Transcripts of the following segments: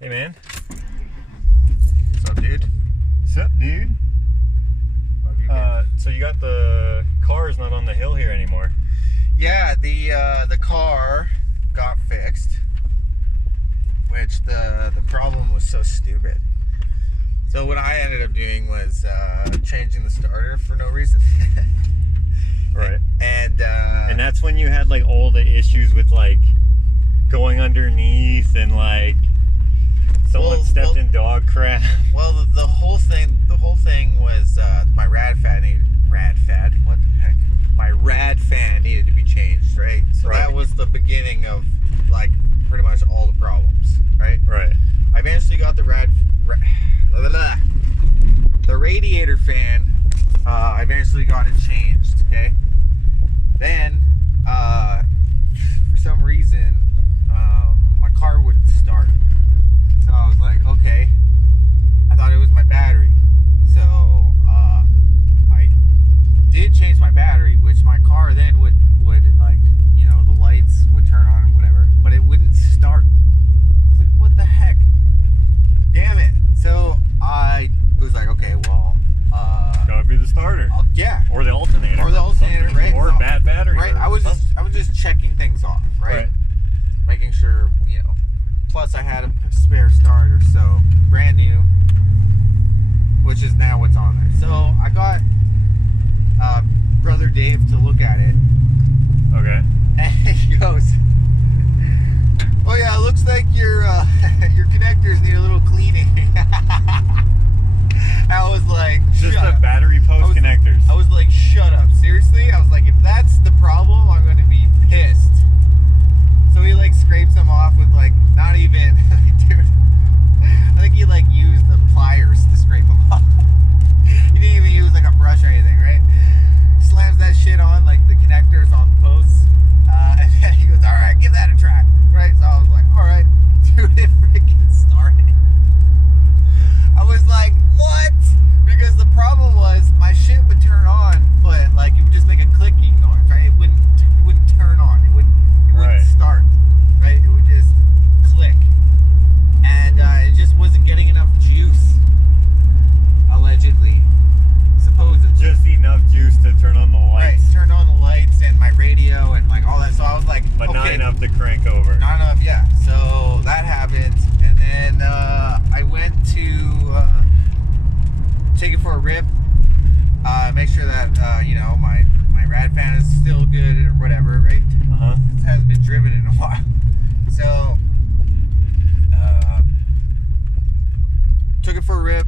Hey, man. What's up, dude? What's up, dude? How have you been? So you got the cars not on the hill here anymore. Yeah, the car got fixed, which the problem was so stupid. So what I ended up doing was changing the starter for no reason. Right. And that's when you had like all the issues with like going underneath and like someone stepped in dog crap. Well, the whole thing was my rad fan what the heck? My rad fan needed to be changed, right? So that was the beginning of like pretty much all the problems, right? Right. I eventually got the radiator fan. I eventually got it changed. Okay. Then, for some reason, my car wouldn't start. So I was like, okay. I thought it was my battery. So I did change my battery, which my car then would like, you know, the lights would turn on and whatever, but it wouldn't start. I was like, what the heck? Damn it. So I was like, okay, well, Gotta be the starter. yeah. Or the alternator. Or the alternator, right? Or a bad battery. Right. I was just checking things off, right? Making sure, you know. Plus I had a spare starter, so brand new, which is now what's on there. So I got brother Dave to look at it. Okay. And he goes, oh yeah, it looks like your connectors need a little cleaning. I was like, just the battery post connectors. I was like, shut up. Seriously? I was like, if that's the problem, I'm going to be pissed. So he like scrapes them off with like, not even, dude, I think he like used the pliers to scrape them off. He didn't even use like a brush or anything, right? Slams that shit on, like the connectors on the posts. And then he goes, all right, give that a try. Right? So I was like, all right. Dude, it freaking started. I was like, what? Because the problem was my shit would turn on, but like it would just make a clicking noise, right? It wouldn't turn on. It wouldn't start, right? It would just click. And it just wasn't getting enough juice, allegedly. Supposedly. Just enough juice to turn on the lights. Right, turn on the lights and my radio and like all that. So I was like, But okay, not enough to crank over. not enough, yeah. So that happened, and then I went to take it for a rip, make sure that you know my rad fan is still good or whatever, right? It hasn't been driven in a while, so took it for a rip,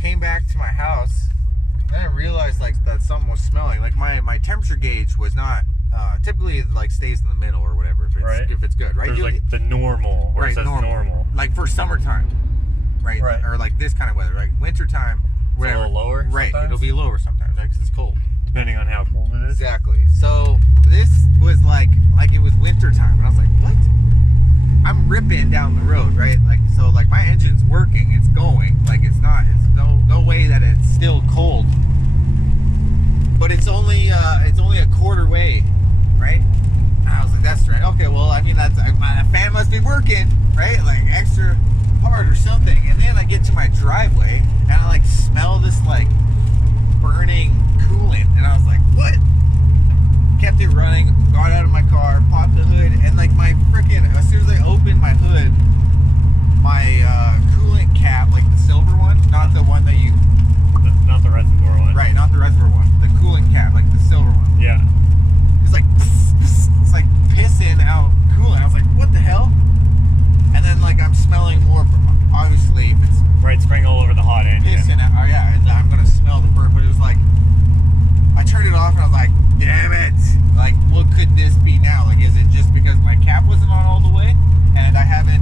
came back to my house, then I realized like that something was smelling. Like my temperature gauge was not. Typically it like stays in the middle or whatever if it's good, right? There's like the normal, where it says normal. Like for summertime, right? Or like this kind of weather, like wintertime, whatever. It's a little lower, right? sometimes? It'll be lower sometimes, right? Because it's cold. Depending on how cold it is. Exactly. So this was like it was wintertime, and I was like, what? I'm ripping down the road, right? Like so, like my engine's working, it's going, like it's no way that it's still cold. But it's only a quarter way, right? And I was like, that's right. Okay, well, I mean, that's my fan must be working, right? Like extra hard or something. And then I get to my driveway and I like smell this like burning coolant, and I was like, what? Kept it running, got out of my car, popped the hood, and like my freaking, as soon as I opened my hood, my coolant cap, like the silver one, not the one that you. Not the reservoir one. Right, not the reservoir one. The coolant cap, like the silver one. Yeah. It's like, it's like pissing out coolant. I was like, what the hell? And then like I'm smelling more, obviously, if it's Right, spraying all over the hot engine. pissing out. Oh yeah, I'm gonna smell the burn. But it was like, I turned it off and I was like, damn it! Like, what could this be now? Like, is it just because my cap wasn't on all the way and I haven't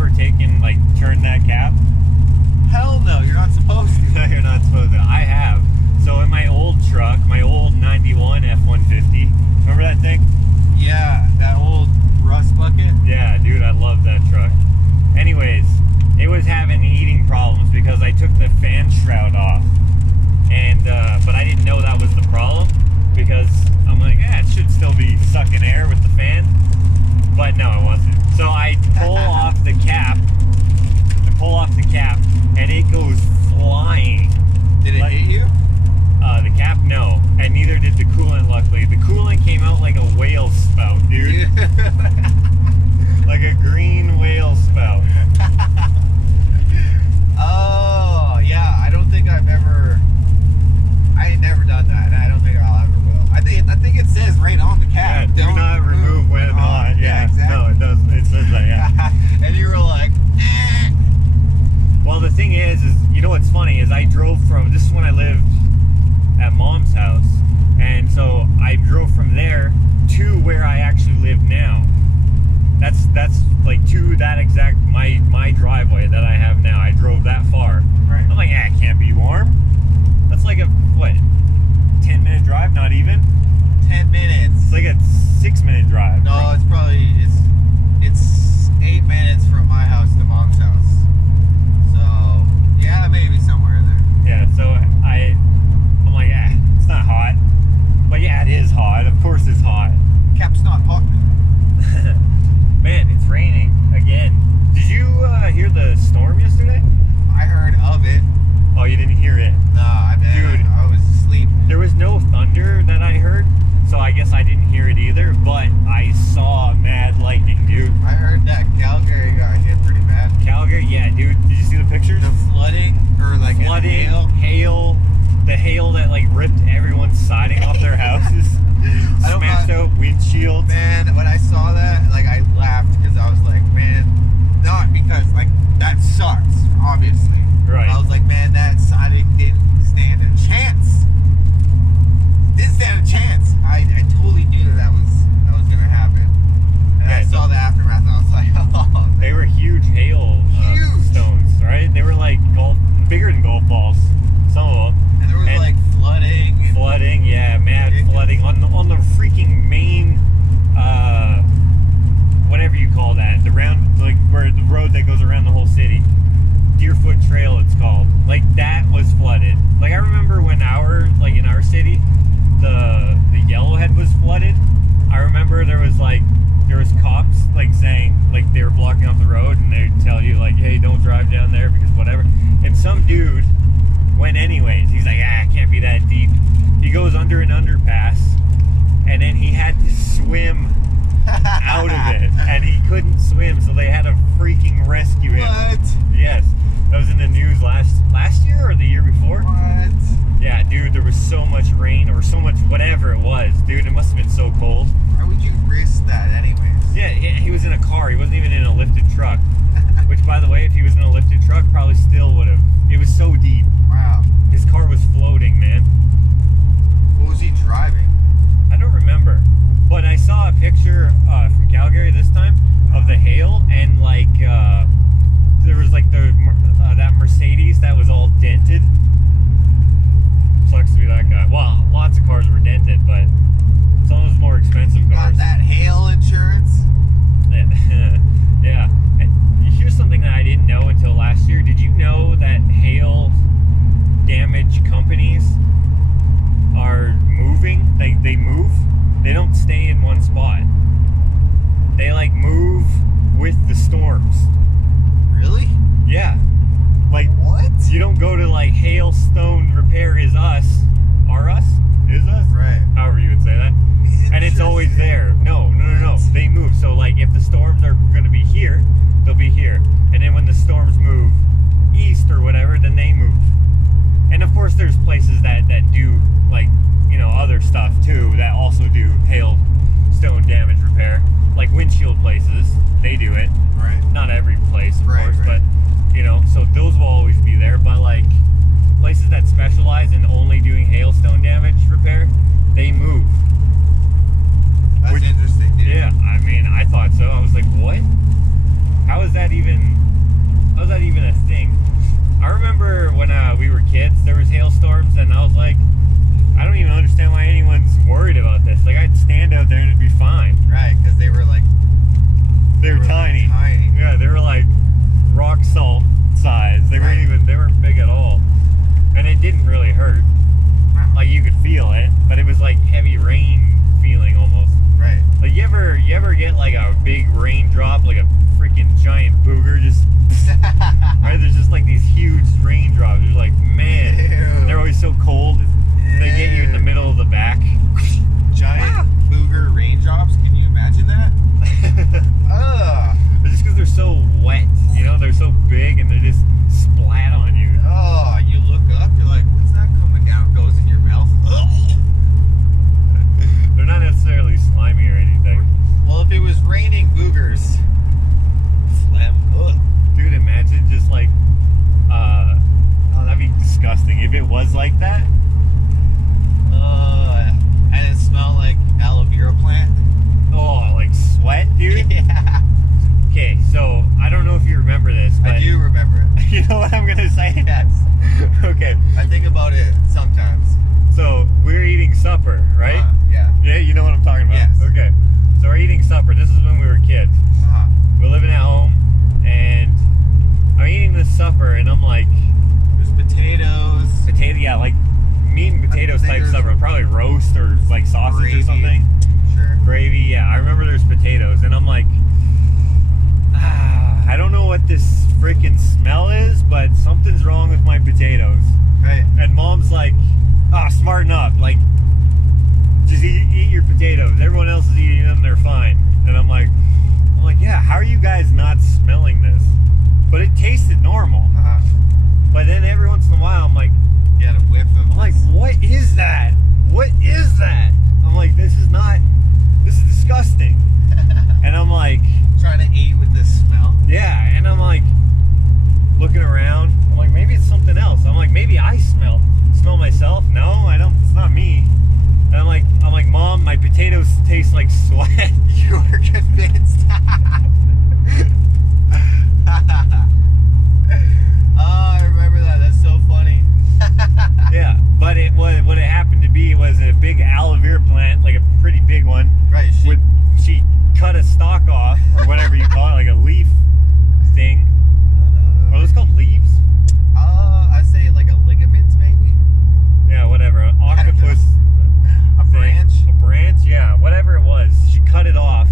ever turned that cap? Hell no, you're not supposed to. No, you're not supposed to. I have. So in my old truck, my old 91 F-150, remember that thing? Yeah, that old rust bucket. Yeah, dude, I love that truck. Anyways, it was having heating problems because I took the fan shroud off. And, but I didn't know that was the problem because I'm like, it should still be sucking air with the fan. But no, it wasn't. So I pull off the cap. And it goes flying. Did it hit you? The cap, no. And neither did the coolant, luckily. The coolant came out like a whale spout, dude. Like a green whale spout. Oh, yeah. I ain't never done that, and I don't think I'll ever will. I think it says right on the cap. Yeah, do not remove when hot. Yeah, exactly. No, it does. It says that, yeah. And you were like, eh. Well, the thing is, you know what's funny is I drove from, this is when I lived at Mom's house, and so I drove from there to where I actually live now. That's like to that exact, my driveway that I have now. I drove that far. Right. I'm like, it can't be warm. That's like a, what, 10-minute drive? Not even? 10 minutes. It's like a 6-minute drive. No, it's probably, it's 8 minutes from my house to Mom's house. So, yeah, maybe somewhere in there. Yeah, so I'm like, it's not hot. But yeah, it is hot. Of course it's hot. Cap's not hot. Man, it's raining again. Did you hear the storm yesterday? I heard of it. Oh, you didn't hear it? Nah, Dude, I was asleep. There was no thunder that I heard, so I guess I didn't hear it either, but I saw mad lightning, dude. I heard that Calgary got hit pretty bad. Calgary, yeah, dude. Did you see the pictures? The flooding, or like flooding, hail, the hail that like ripped everyone's siding off their houses, smashed out windshields. Man, when I saw that, like I laughed because I was like, man, not because like that sucks, obviously. Right. I was like, man, that siding didn't stand a chance. Didn't stand a chance. I totally knew that was gonna happen. And I saw the aftermath and I was like, oh. They were huge hail stones, right? They were like bigger than golf balls, some of them. And there was like flooding. Flooding, yeah, mad flooding on the freaking main, whatever you call that, the round, like where the road that goes around the whole city. Deerfoot Trail, it's called. Like that was flooded. Like I remember when in our city, the Yellowhead was flooded. I remember there was cops like saying like they were blocking off the road and they'd tell you like, hey, don't drive down there because whatever. And some dude went anyways. He's like, it can't be that deep. He goes under an underpass and then he had to swim out of it and he couldn't swim, so they had to freaking rescue him. What? Yes. That was in the news last year or the year before. What? Yeah, dude, there was so much rain or so much whatever it was. Dude, it must have been so cold. Why would you risk that anyways? Yeah, he was in a car. He wasn't even in a lifted truck. Which, by the way, if he was in a lifted truck, probably still would have. It was so deep. Wow. His car was floating, man. What was he driving? I don't remember. But I saw a picture from Calgary this time of the hail, and like there was like that Mercedes that was all dented. Sucks to be that guy. Well, lots of cars were dented, but some of those more expensive cars. Got that hail insurance? Yeah. And here's something that I didn't know until last year. Did you know that hail damage companies are moving? They move. They don't stay in one spot. They like move with the storms. Really? Yeah. Like what? You don't go to like hailstone repair is us. Is us? Right. However you would say that. And it's always there. No. They move. So like if the storms are gonna be here, they'll be here. And then when the storms move east or whatever, then they move. And of course there's places that do like, you know, other stuff too that also do hailstone damage repair. Like windshield places, they do it. Right. Not every place, of course, right. but you know, so those will always be there. But like places that specialize in only doing hailstone damage repair, they move. That's interesting, dude. Yeah, I mean, I thought so. I was tiny. Tiny. Yeah, they were like rock salt size. They weren't big at all. And it didn't really hurt. Like you could feel it, but it was like heavy rain feeling almost. Right. Like you ever get like a big raindrop, like a freaking giant booger just right? There's just like these huge raindrops. You're like, man, Ew. they're always so cold. They get you in the middle of the back. Giant booger raindrops. Can you imagine that? Ugh. It's just because they're so wet, you know, they're so big and they just splat on you. Oh, you look up, you're like, what's that coming down? Goes in your mouth. Ugh. They're not necessarily slimy or anything. Well, if it was raining boogers, phlegm. Ugh. Dude, imagine just like, oh, that'd be disgusting. If it was like that, And it smelled like aloe vera plant. oh, like sweat, dude. Yeah. Okay, so I don't know if you remember this, but I do remember it. you know what I'm gonna say? Yes. Okay, I think about it sometimes. so we're eating supper, right? Yeah. Yeah, you know what I'm talking about. Yes. Okay, so we're eating supper. This is when we were kids. We're living at home, and I'm eating this supper, and I'm like, There's potatoes. yeah, like meat and potatoes think type there's supper, probably roast or like sausage gravy. or something. Sure. Gravy, yeah. I remember there's potatoes, and I'm like, I don't know what this freaking smell is, but something's wrong with my potatoes. Right. And Mom's like, smarten up, like, just eat your potatoes. Everyone else is eating them, they're fine. And I'm like, yeah, how are you guys not smelling this? But it tasted normal. But then every once in a while, I'm like, You had a whiff of. I'm like, what is that? What is that? I'm like, this is disgusting. And I'm like, Trying to eat with this smell. yeah, and I'm like, looking around. I'm like, maybe it's something else. I'm like, maybe I smell myself. No, I don't. It's not me. And I'm like, Mom, my potatoes taste like sweat. You were convinced. Oh, I remember that. That's so funny. Yeah, but what it happened to be was a big aloe vera plant, like a pretty big one. Right. She cut a stalk off, or whatever you call it, like a leaf thing. Are those called leaves? I'd say like a ligament, maybe. Yeah, whatever. An octopus. A branch. A branch, yeah, whatever it was. She cut it off,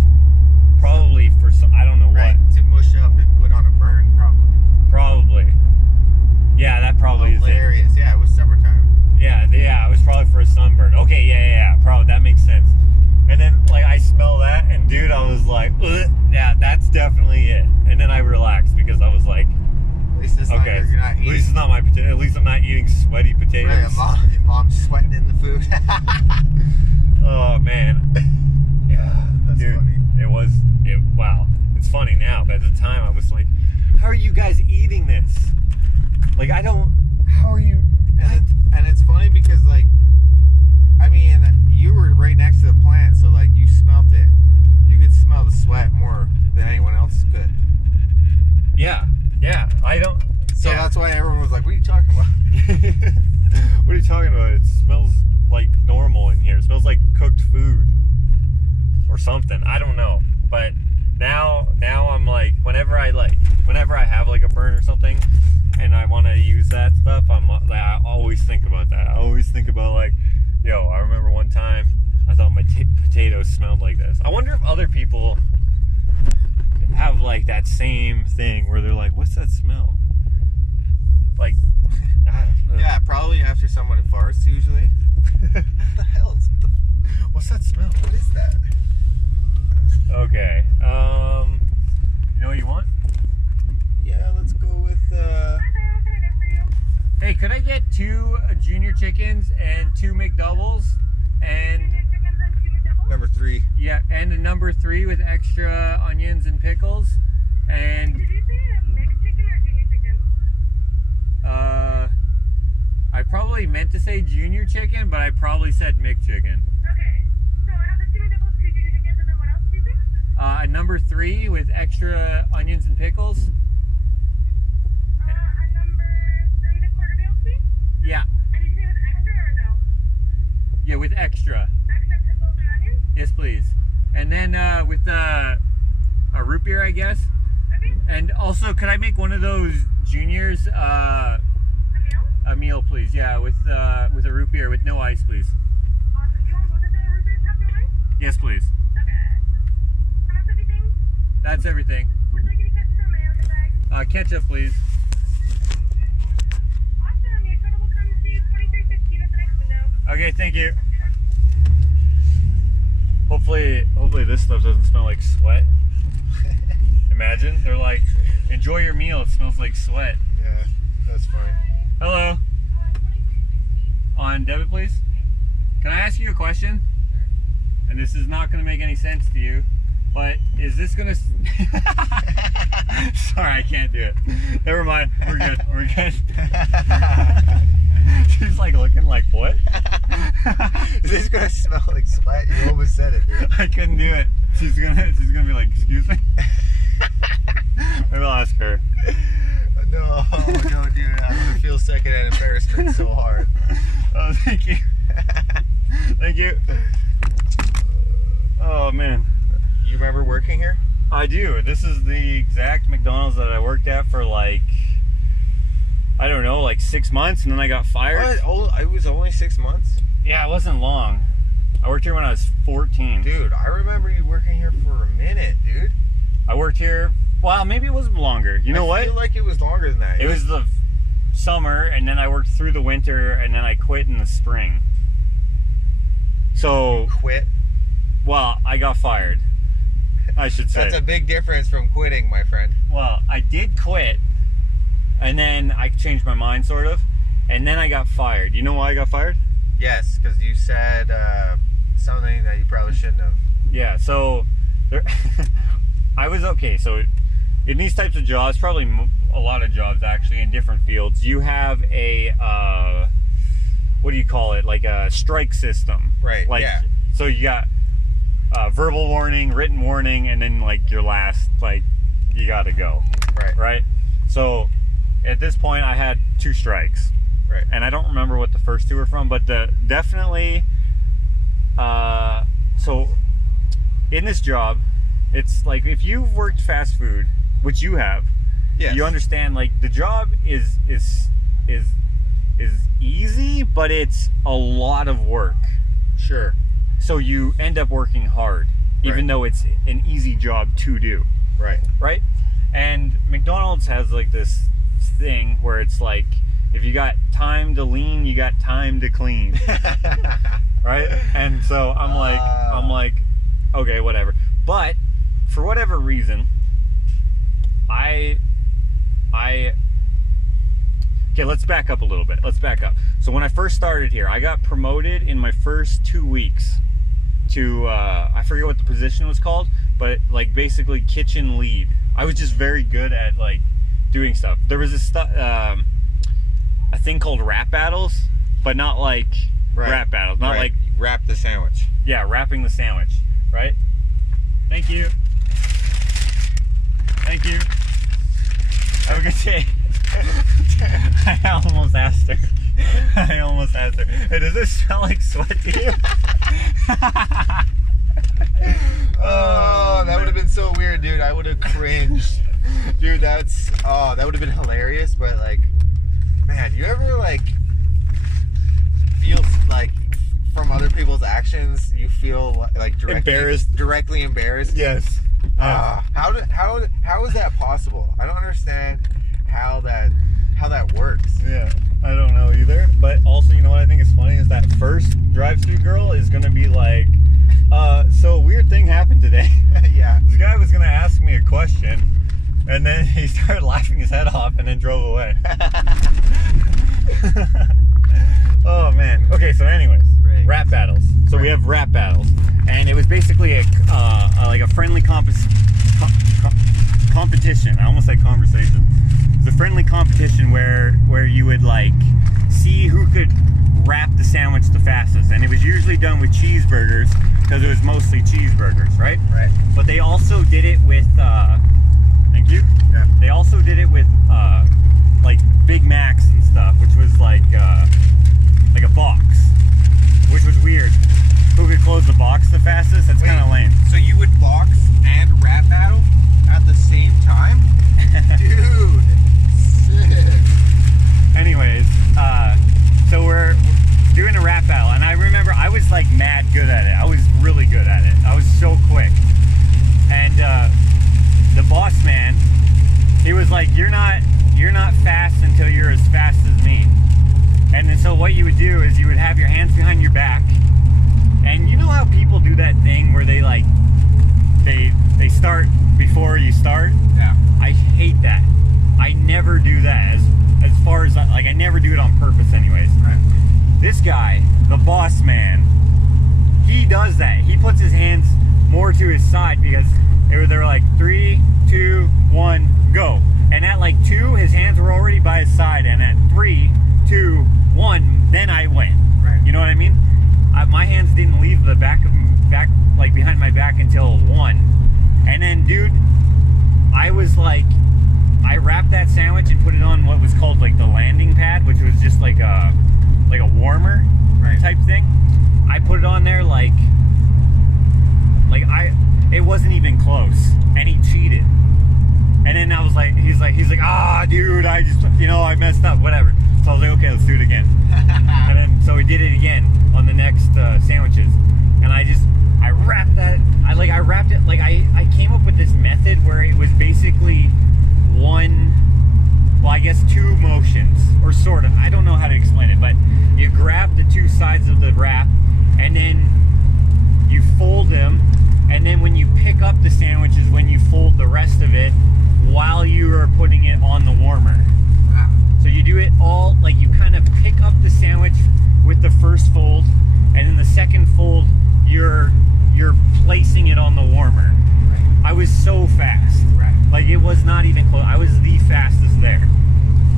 probably for some, I don't know Right. what. To mush up and put on a burn, probably. Probably. Yeah, that probably is it. Hilarious. Yeah, it was summertime. Yeah, it was probably for a sunburn. Okay, yeah, probably, that makes sense. And then, like, I smell that, and dude, I was like, ugh, yeah, that's definitely it. And then I relaxed, because I was like, At least it's okay, not, you're not at eating. least it's not my potato. At least I'm not eating sweaty potatoes. Right, mom's sweating in the food. Oh, man. Yeah, that's Dude, funny. wow. It's funny now, but at the time I was like, how are you guys eating this? Like, how are you? And it's funny because, like, I mean, you were right next to the plant, so, like, you smelt it. You could smell the sweat more than anyone else could. Yeah, I don't. So yeah. that's why everyone was like, what are you talking about? What are you talking about? It smells like normal in here. It smells like cooked food or something. I don't know. But now I'm like, whenever I have like a burn or something, and I want to use that stuff, I always think about that. I always think about, like, yo, I remember one time I thought my potatoes smelled like this. I wonder if other people have like that same thing where they're like, what's that smell? Like, I don't know. Yeah, probably after someone farts, usually. What the hell? What's that smell? What is that? Okay. You know what you want? Yeah, let's go with, Hey, could I get 2 junior chickens and 2 McDoubles and number 3. yeah, and a number 3 with extra onions and pickles and Did you say a mixed chicken or junior chicken? I probably meant to say junior chicken, but I probably said McChicken. Okay. So I have the 2 doubles, 2 junior chickens, and then what else did you say? A number 3 with extra onions and pickles. A number 3 and a quarter meal, please? Yeah. And did you say with extra or no? Yeah, with extra. Extra pickles and onions? Yes, please. And then with a root beer, I guess. Okay. And also, could I make one of those juniors A meal? a meal, please? Yeah, with a root beer with no ice, please. Awesome. Do you want both of the root have no ice? Yes, please. Okay. And that's everything? That's everything. Would you like any ketchup or mayo in the bag? Ketchup, please. Awesome. Your total will come to $23.15 at the next window. Okay, thank you. Hopefully this stuff doesn't smell like sweat. Imagine they're like, enjoy your meal. It smells like sweat. Yeah, that's fine. Hello. On debit, please. Can I ask you a question? And this is not going to make any sense to you, but is this going to... Sorry, I can't do it. Never mind. We're good. We're good. She's like looking like, what? Is this gonna smell like sweat? You almost said it, dude. I couldn't do it. She's gonna be like, excuse me? Maybe I'll ask her. No, dude. I'm gonna feel secondhand embarrassment so hard. Oh, thank you. Thank you. Oh, man. You remember working here? I do. This is the exact McDonald's that I worked at for like, I don't know, like 6 months, and then I got fired. What? Oh, it was only 6 months? Yeah, it wasn't long. I worked here when I was 14. Dude, I remember you working here for a minute, dude. I worked here, well, maybe it was longer. You know what? I feel like it was longer than that. It was the summer, and then I worked through the winter, and then I quit in the spring. So, You quit? well, I got fired, I should say. That's a big difference from quitting, my friend. Well, I did quit, and then I changed my mind, sort of, and then I got fired. You know why I got fired? Yes, because you said something that you probably shouldn't have. Yeah, so there, I was okay. So in these types of jobs, probably a lot of jobs actually in different fields, you have a what do you call it? Like a strike system, Right, Like, yeah. so you got verbal warning, written warning, and then like your last, like, you gotta go, right? So at this point, I had 2 strikes. Right. And I don't remember what the first 2 were from, but definitely, so in this job, it's like if you've worked fast food, which you have, Yes. you understand, like, the job is easy, but it's a lot of work. Sure. So you end up working hard, even Right. though it's an easy job to do. Right. And McDonald's has like this thing where it's like, if you got time to lean, you got time to clean. Right? And so I'm like, okay, whatever. But for whatever reason, okay, let's back up a little bit. So when I first started here, I got promoted in my first 2 weeks to, I forget what the position was called, but like basically kitchen lead. I was just very good at like doing stuff. There was a thing called rap battles, but not like rap battles, not like wrap the sandwich. Yeah, wrapping the sandwich, right? Thank you. Thank you. Have a good day. I almost asked her. Hey, does this smell like sweat to you? Oh, that would have been so weird, dude. I would have cringed. Dude, that would have been hilarious, but like, man, you ever like feel like from other people's actions you feel like directly embarrassed? Yes. How is that possible? I don't understand how that works. Yeah, I don't know either. But also, you know what I think is funny is that first drive-through girl is gonna be like, so a weird thing happened today. Yeah. This guy was gonna ask me a question, and then he started laughing his head off and then drove away. Oh man. Okay, so anyways, rap battles. So we have rap battles, and it was basically like a friendly competition. I almost said conversation. It's a friendly competition where you would like see who could wrap the sandwich the fastest, and it was usually done with cheeseburgers because it was mostly cheeseburgers, right? Right. But they also did it with thank you. Yeah. They also did it with like Big Macs and stuff, which was like a box, which was weird. Who could close the box the fastest? That's kind of lame. So you would box and rap battle at like, you're not fast until you're as fast as me. And then so what you would do is you would have your hands behind your back, and you know how people do that thing where they like they start before you start? Yeah. I hate that. I never do that as far as like I never do it on purpose anyways. Right. This guy, the boss man, he does that. He puts his hands more to his side because they're like 3, 2, 1, go. And at like 2, his hands were already by his side, and at 3, 2, 1, then I went. Right. You know what I mean? My hands didn't leave the back like behind my back until 1. And then, dude, I was like, I wrapped that sandwich and put it on what was called like the landing pad, which was just like a warmer type thing. I put it on there like it wasn't even close, and he cheated. And then I was like, he's like, ah, dude, I just, I messed up, whatever. So I was like, okay, let's do it again. And then so we did it again on the next sandwiches, and I wrapped that. I wrapped it like I came up with this method where it was basically I guess 2 motions, or sort of. I don't know how to explain it, but you grab the 2 sides of the wrap, and then you fold them, and then when you pick up the sandwich is when you fold the rest of it while you are putting it on the warmer. Wow. So you do it all, like you kind of pick up the sandwich with the first fold, and then the second fold you're placing it on the warmer. Right. I was so fast. Right. Like it was not even close. I was the fastest there.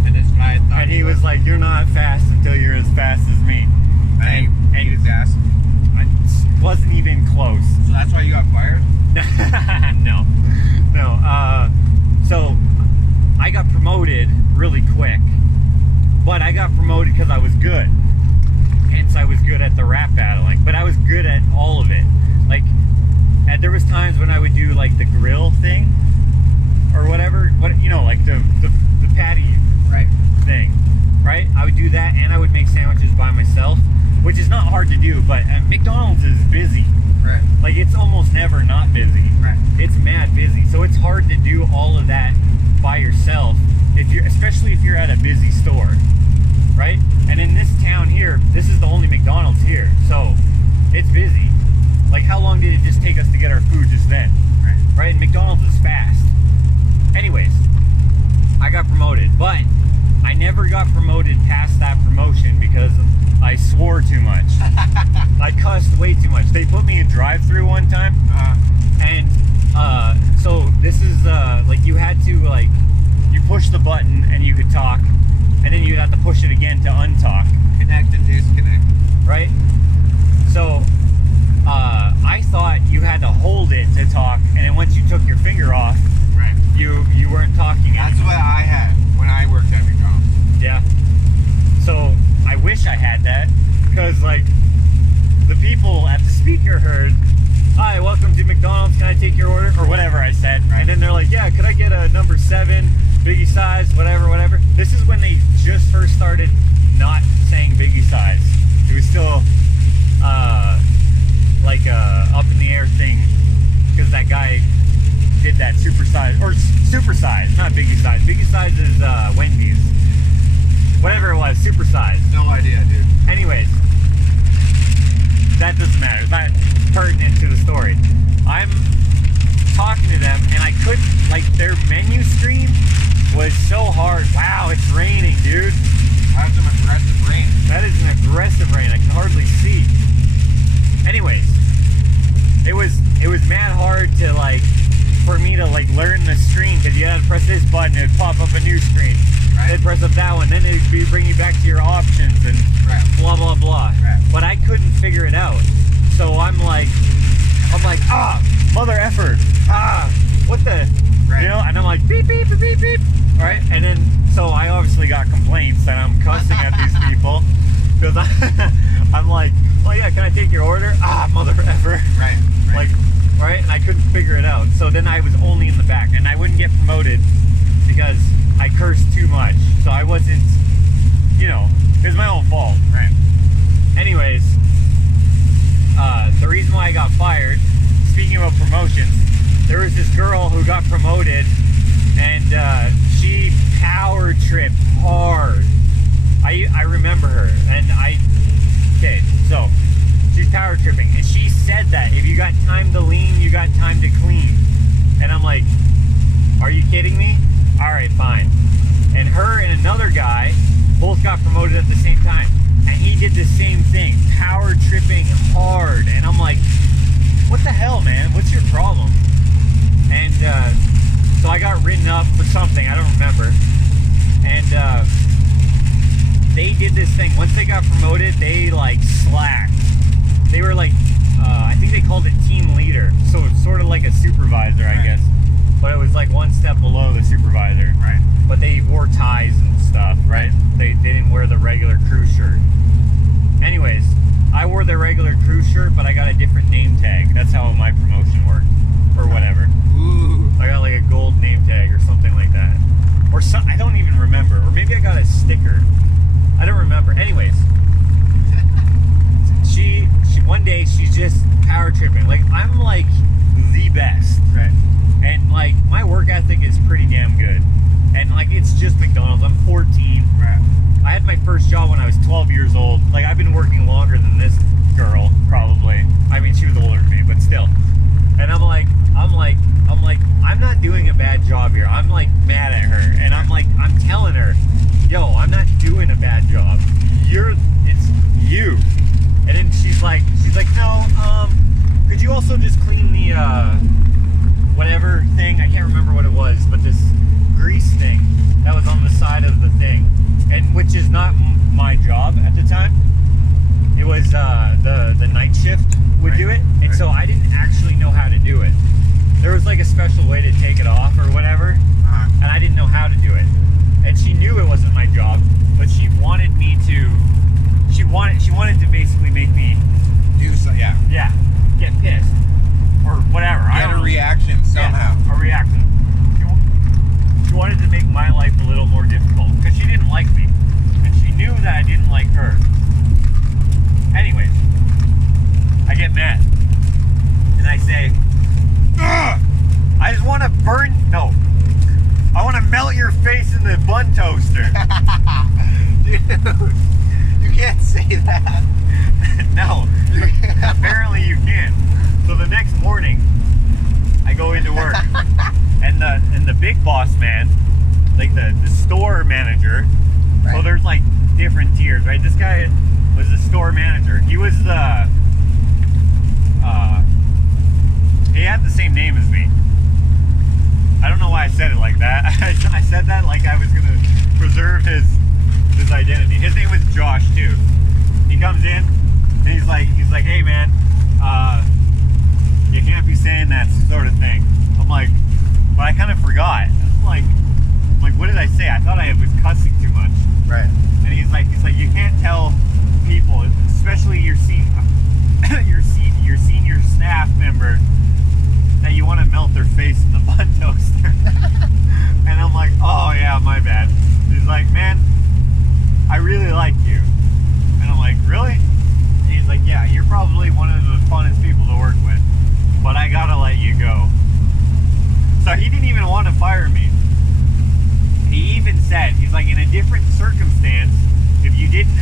And this guy thought And he was like, you're not fast until you're as fast as me. and beat his ass. I wasn't even close. So that's why you got fired? No. So I got promoted really quick, but I got promoted because I was good. Hence I was good at the rap battling, but I was good at all of it. Like, and there was times when I would do like the grill thing or whatever, like the patty thing, right? I would do that, and I would make sandwiches by myself, which is not hard to do, but McDonald's is busy. Right. Like, it's almost never not busy. Right. It's mad busy, so it's hard to do all of that by yourself, especially if you're at a busy store, right? And in this town here, this is the only McDonald's here, so it's busy. Like, how long did it just take us to get our food just then? Right? And McDonald's is fast. Anyways, I got promoted, but I never got promoted past that promotion because I swore too much. I cussed way too much. They put me in drive-thru one time, and so this is like you had to you push the button and you could talk, and then you'd have to push it again to untalk. Connect and disconnect. Right? So I thought you had to hold it to talk, and then once you took your finger off, Right. you weren't talking That's anymore. what I had when I worked at McDonald's. Yeah. So I wish I had that, because like the people at the speaker heard, "Hi, welcome to McDonald's. Can I take your order?" or whatever I said. Right. And then they're like, "Yeah, could I get a number 7, biggie size, whatever." This is when they just first started not saying biggie size. It was still like a up in the air thing, because that guy did that super size, not biggie size. Biggie size is Wendy's. Whatever it was, super size. No idea, dude. Anyways, that doesn't matter. It's not pertinent to the story. I'm talking to them, and I couldn't, like, their menu screen was so hard. Wow, it's raining, dude. That's some aggressive rain. That is an aggressive rain. I can hardly see. Anyways, it was mad hard to, like, for me to, like, learn the screen, because you had to press this button, it'd pop up a new screen. Right. They'd press up that one, then it'd bring you back to your options and Right. blah blah blah. Right. But I couldn't figure it out, so I'm like, mother effer, what the, Right. and I'm like beep beep beep beep beep. All right, and then so I obviously got complaints, and I'm cussing at these people because I'm like, oh yeah, can I take your order? Mother effer. Right. Like, right? And I couldn't figure it out. So then I was only in the back, and I wouldn't get promoted because I cursed too much. So I wasn't, it was my own fault. Right. Anyways, the reason why I got fired, speaking of promotions, there was this girl who got promoted, and she power tripped hard. I remember her, and okay, so she's power tripping, and she said that if you got time to lean, you got time to clean. And I'm like, are you kidding me? All right, fine. And her and another guy both got promoted at the same time, and he did the same thing, power tripping hard. And I'm like, what the hell, man? What's your problem? And so I got written up for something, I don't remember. And they did this thing. Once they got promoted, they like slacked. They were like, I think they called it team leader. So it's sort of like a supervisor, I guess. But it was like one step below the supervisor. Right. But they wore ties and stuff, right? They didn't wear the regular crew shirt. Anyways, I wore the regular crew shirt, but I got a different name tag. That's how my promotion worked. Or whatever. Ooh. I got like a gold name tag or something like that. Or I don't even remember. Or maybe I got a sticker. I don't remember. Anyways, she one day she's just power tripping. Like, I'm like the best. Right. And like my work ethic is pretty damn good. And like it's just McDonald's. I'm 14. Right. I had my first job when I was 12 years old. Like, I've been working longer than this girl, probably. I mean, she was older than me, but still. And I'm like, I'm not doing a bad job here. I'm like mad at her, and I'm telling her, yo, I'm not doing a bad job. It's you. And then she's like, no, could you also just clean the whatever thing? I can't remember what it was, but this grease thing that was on the side of the thing, and which is not my job at the time. It was the night shift would do it, and so I didn't actually know how to do it. There was like a special way to take it off or whatever, and I didn't know how to do it. And she knew it wasn't my job, but she wanted me to. She wanted to basically make me Do so, yeah. Get pissed or whatever. Get a reaction somehow. Yeah, a reaction. She wanted to make my life a little more difficult because she didn't like me, and she knew that I didn't like her. Anyways, I get mad, and I say, ugh, I just want to I want to melt your face in the bun toaster. Dude, you can't say that. No, apparently you can't. So the next morning, I go into work, and the big boss man, like the store manager, right. So there's like different tiers, right? This guy was the store manager. He was he had the same name as me. I don't know why I said it like that. I said that like I was gonna preserve his identity. His name was Josh too. He comes in and he's like, hey man, you can't be saying that sort of thing. I'm like, but I kind of forgot. I'm like, what did I say? I thought I was cussing too much. Right. And he's like, you can't tell people, especially your senior staff member, that you want to melt their face in the bun toaster. And I'm like, oh yeah, my bad. He's like, man, I really like you. And I'm like, really? And he's like, yeah, you're probably one of the funnest people to work with, but I gotta let you go. So he didn't even want to fire me. He even said, he's like, in a different circumstance, if you didn't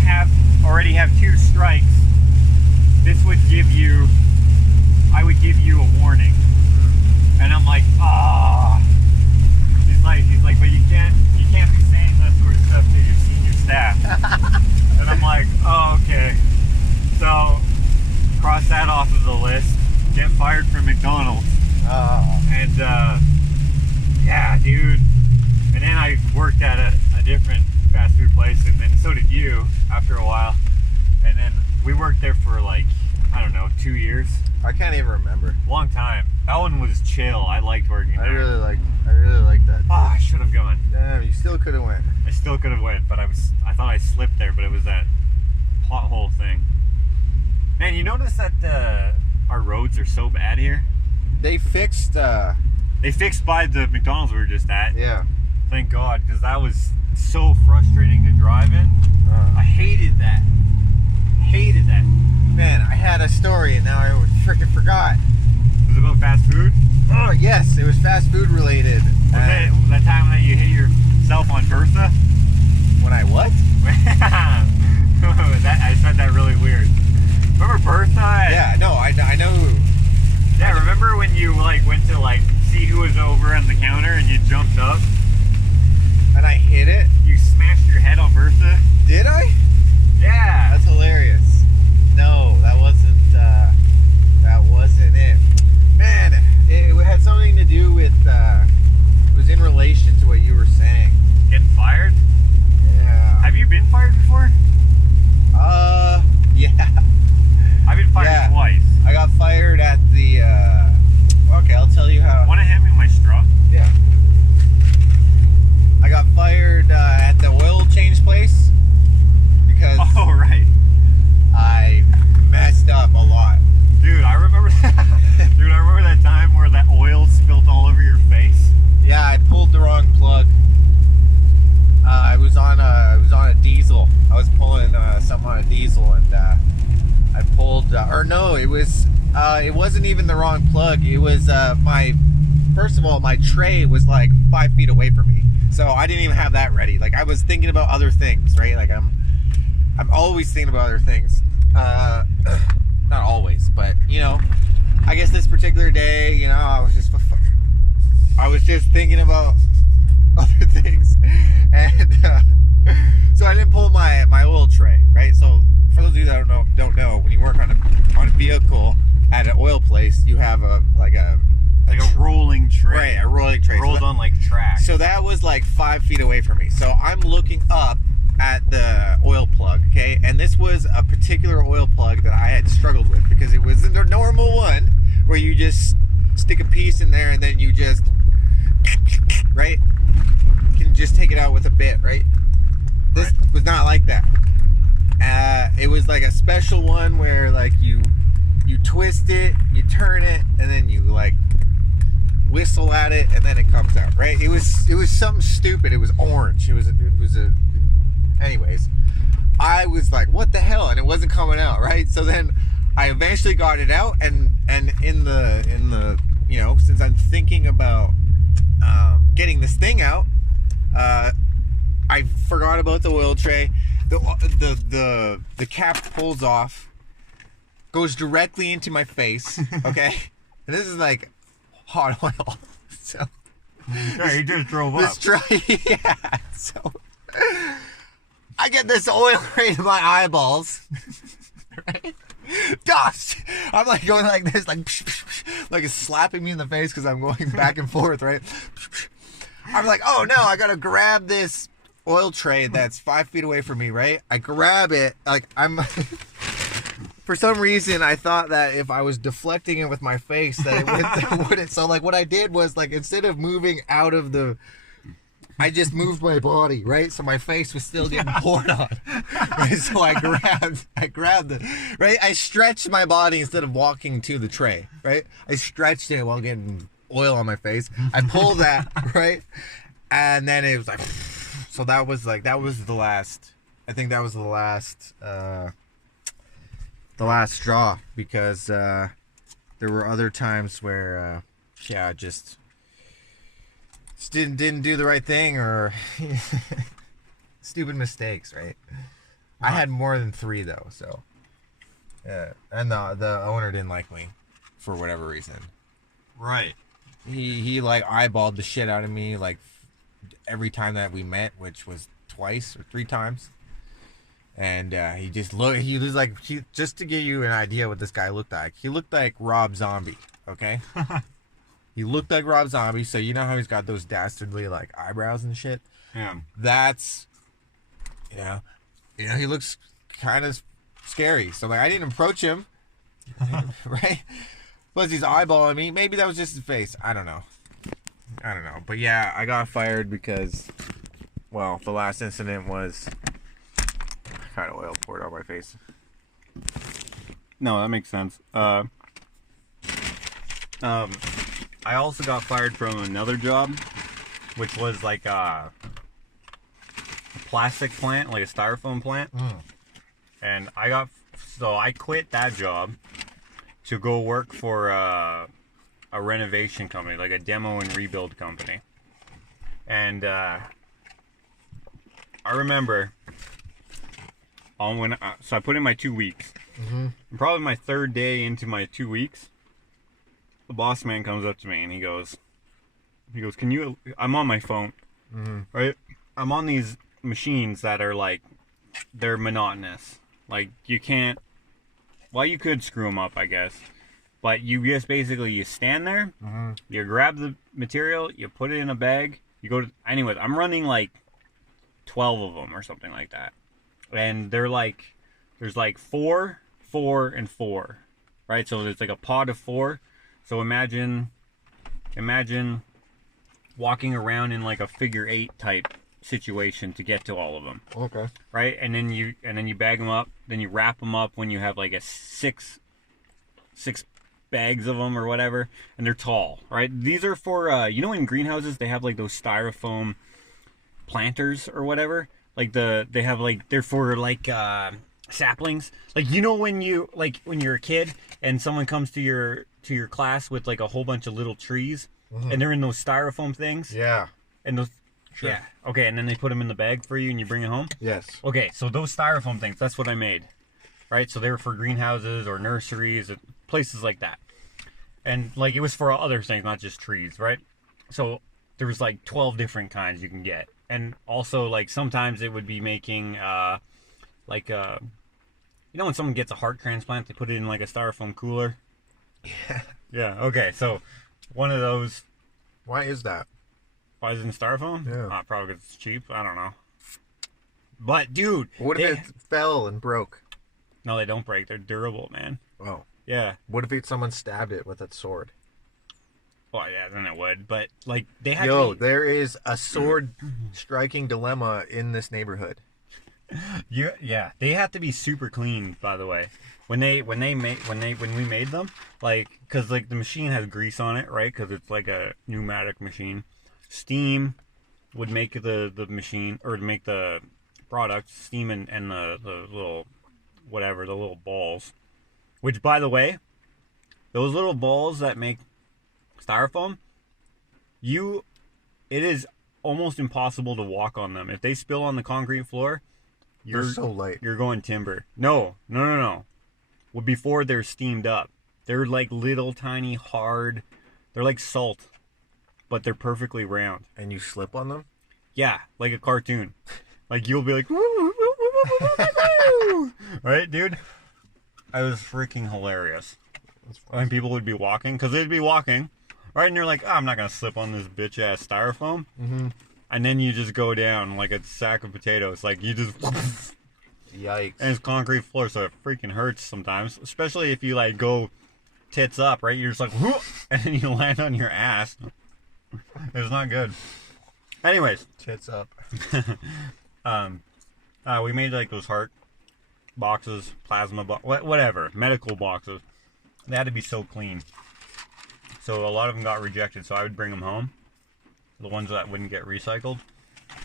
already have 2 strikes, this would I would give you a warning. And I'm like, ah. Oh. He's like, but you can't be saying that sort of stuff to your senior staff. And I'm like, oh, okay. So cross that off of the list. Get fired from McDonald's. Oh. And yeah, dude. And then I worked at a different fast food place, and then so did you after a while. And then we worked there for like, I don't know, 2 years. I can't even remember. Long time. That one was chill. I liked working there. I really liked that. Oh, I should have gone. Damn, you still could have went. I still could have went, but I thought I slipped there, but it was that pothole thing. Man, you notice that our roads are so bad here? They fixed They fixed by the McDonald's we were just at. yeah. Thank God, because that was so frustrating to drive in. I hated that. Hated that. Man, I had a story and now I freaking forgot. Was it about fast food? Oh yes, it was fast food related. Was it that time that you hit your on Bertha? When I what? I said that really weird. Remember Bertha? Yeah, no, I know who. Yeah, remember when you like went to like see who was over on the counter and you jumped up? And I hit it? You smashed your head on Bertha? Did I? Yeah. That's hilarious. No, that wasn't it. Man, it had something to do with, it was in relation to what you were saying. Getting fired? Yeah. Have you been fired before? Yeah. I've been fired twice. I got fired at the, okay, I'll tell you how. Want to hand me my straw? Yeah. I got fired at the oil change place because Oh, right. I messed up a lot. Dude, I remember that. Dude, I remember that time where that oil spilt all over your face. Yeah, I pulled the wrong plug. I was on a diesel. I was pulling something on a diesel, and I pulled. Or no, it wasn't even the wrong plug. It was first of all, my tray was like 5 feet away from me, so I didn't even have that ready. Like I was thinking about other things, right? Like I'm always thinking about other things. Not always, but you know, I guess this particular day, you know, I was just thinking about other things, and so I didn't pull my oil tray, right? So for those of you that don't know, when you work on a vehicle at an oil place, you have a rolling tray. Right, a rolling tray. Rolls on like track. So that was like 5 feet away from me. So I'm looking up at the oil plug, okay? And this was a particular oil plug that I had struggled with because it wasn't a normal one where you just stick a piece in there and then you just, right? You can just take it out with a bit, right? This was not like that. It was like a special one where like you twist it, you turn it, and then you like whistle at it, and then it comes out, right? It was something stupid. It was orange. It was a anyways, I was like, what the hell? And it wasn't coming out, right? So then I eventually got it out, and in the you know, since I'm thinking about getting this thing out, I forgot about the oil tray. The cap pulls off, goes directly into my face, okay? And this is like hot oil. So yeah, you just drove up. Yeah. So I get this oil right in my eyeballs, right? Dust. I'm like going like this, like it's slapping me in the face because I'm going back and forth, right? I'm like, oh no, I gotta grab this oil tray that's 5 feet away from me, right? I grab it, like for some reason I thought that if I was deflecting it with my face that it wouldn't. So like what I did was like instead of moving out of the, I just moved my body, right? So my face was still getting poured on. Right? So I grabbed it, right? I stretched my body instead of walking to the tray, right? I stretched it while getting oil on my face. I pulled that, right? And then it was like, so that was the last, I think that was the last straw, because there were other times where, yeah, just didn't do the right thing, or stupid mistakes, right? I had more than 3 though, so and the owner didn't like me for whatever reason. Right. He like eyeballed the shit out of me like every time that we met, which was twice or 3 times. And he was like, just to give you an idea what this guy looked like, he looked like Rob Zombie, okay? He looked like Rob Zombie, so you know how he's got those dastardly like eyebrows and shit? Yeah. That's, you know, he looks kind of scary. So like I didn't approach him, right? Plus he's eyeballing me. Maybe that was just his face. I don't know. But yeah, I got fired because, well, the last incident was kind of oil poured on my face. No, that makes sense. I also got fired from another job, which was like a plastic plant, like a styrofoam plant. And I quit that job to go work for a renovation company, like a demo and rebuild company. And I remember so I put in my 2 weeks. Mm-hmm. And probably my third day into my 2 weeks, the boss man comes up to me and he goes, can you, I'm on my phone, right? I'm on these machines that are like, they're monotonous. Like you can't, well, you could screw them up, I guess. But you just basically, you stand there, you grab the material, you put it in a bag, you go to, anyways, I'm running like 12 of them or something like that. And they're like, there's like 4, 4, and 4, right? So there's like a pod of 4. So imagine walking around in like a figure 8 type situation to get to all of them. Okay. Right? And then you bag them up, then you wrap them up when you have like a six bags of them or whatever, and they're tall, right? These are for you know, in greenhouses they have like those styrofoam planters or whatever, like they have like, they're for like saplings, like, you know, when you're a kid and someone comes to your class with like a whole bunch of little trees, and they're in those styrofoam things, Yeah. and those Sure. yeah, okay, and then they put them in the bag for you and you bring it home. Yes. Okay, so those styrofoam things, that's what I made, right? So they were for greenhouses or nurseries, places like that. And like, it was for other things, not just trees, right? So there was like 12 different kinds you can get. And also, like, sometimes it would be making, you know, when someone gets a heart transplant, they put it in like a styrofoam cooler? Yeah. Yeah, okay, so one of those. Why is that? Why is it in styrofoam? Yeah. Probably because it's cheap, I don't know. But, dude. What if it fell and broke? No, they don't break, they're durable, man. Oh. Yeah. What if someone stabbed it with a sword? Well, yeah, then it would. But, like, they have Yo, there is a sword striking dilemma in this neighborhood. Yeah, they have to be super clean, by the way. When we made them, like, because like the machine has grease on it, right? Because it's like a pneumatic machine. Steam would make the machine, or to make the product, steam and the little whatever, the little balls. Which, by the way, those little balls that make styrofoam, it is almost impossible to walk on them. If they spill on the concrete floor, They're so light. You're going timber. No. Well, before they're steamed up, they're like little tiny hard. They're like salt, but they're perfectly round. And you slip on them? Yeah, like a cartoon. Like you'll be like, right, dude? It was freaking hilarious. And people would be walking, because they'd be walking, right? And you're like, oh, I'm not gonna slip on this bitch ass styrofoam. And then you just go down like a sack of potatoes. Like you just. Yikes. And it's concrete floor, so it freaking hurts sometimes. Especially if you like go tits up, right? You're just like, whoop, and then you land on your ass. It's not good. Anyways. Tits up. We made like those heart boxes, plasma whatever, medical boxes. They had to be so clean. So a lot of them got rejected, so I would bring them home. The ones that wouldn't get recycled,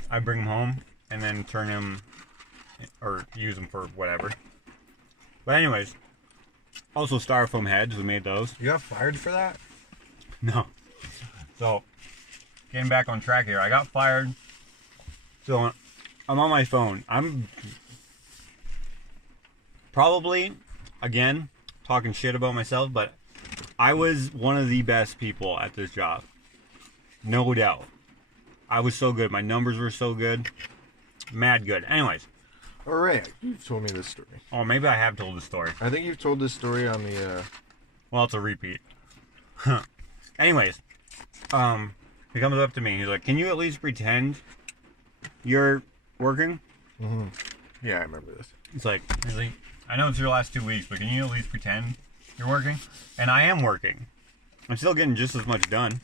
I'd bring them home and then turn them or use them for whatever. But anyways, also styrofoam heads, we made those. You got fired for that? No. So, getting back on track here, I got fired. So, I'm on my phone. I'm probably, again, talking shit about myself, but I was one of the best people at this job. No doubt. I was so good. My numbers were so good. Mad good. Anyways. All right. You've told me this story. Oh, maybe I have told the story. I think you've told this story on the... Well, it's a repeat. Anyways. He comes up to me. He's like, can you at least pretend you're working? Yeah, I remember this. He's like, I know it's your last 2 weeks, but can you at least pretend you're working? And I am working. I'm still getting just as much done.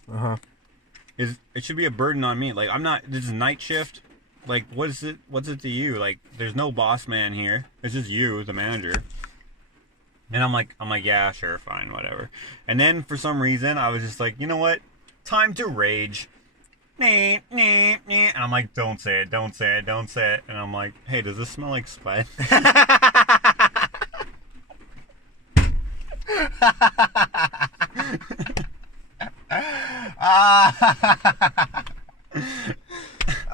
It should be a burden on me. Like, I'm not, this is night shift. Like, what's it to you? Like, there's no boss man here. It's just you, the manager. And I'm like, yeah, sure, fine, whatever. And then for some reason, I was just like, you know what? Time to rage. And I'm like, don't say it. And I'm like, hey, does this smell like sweat?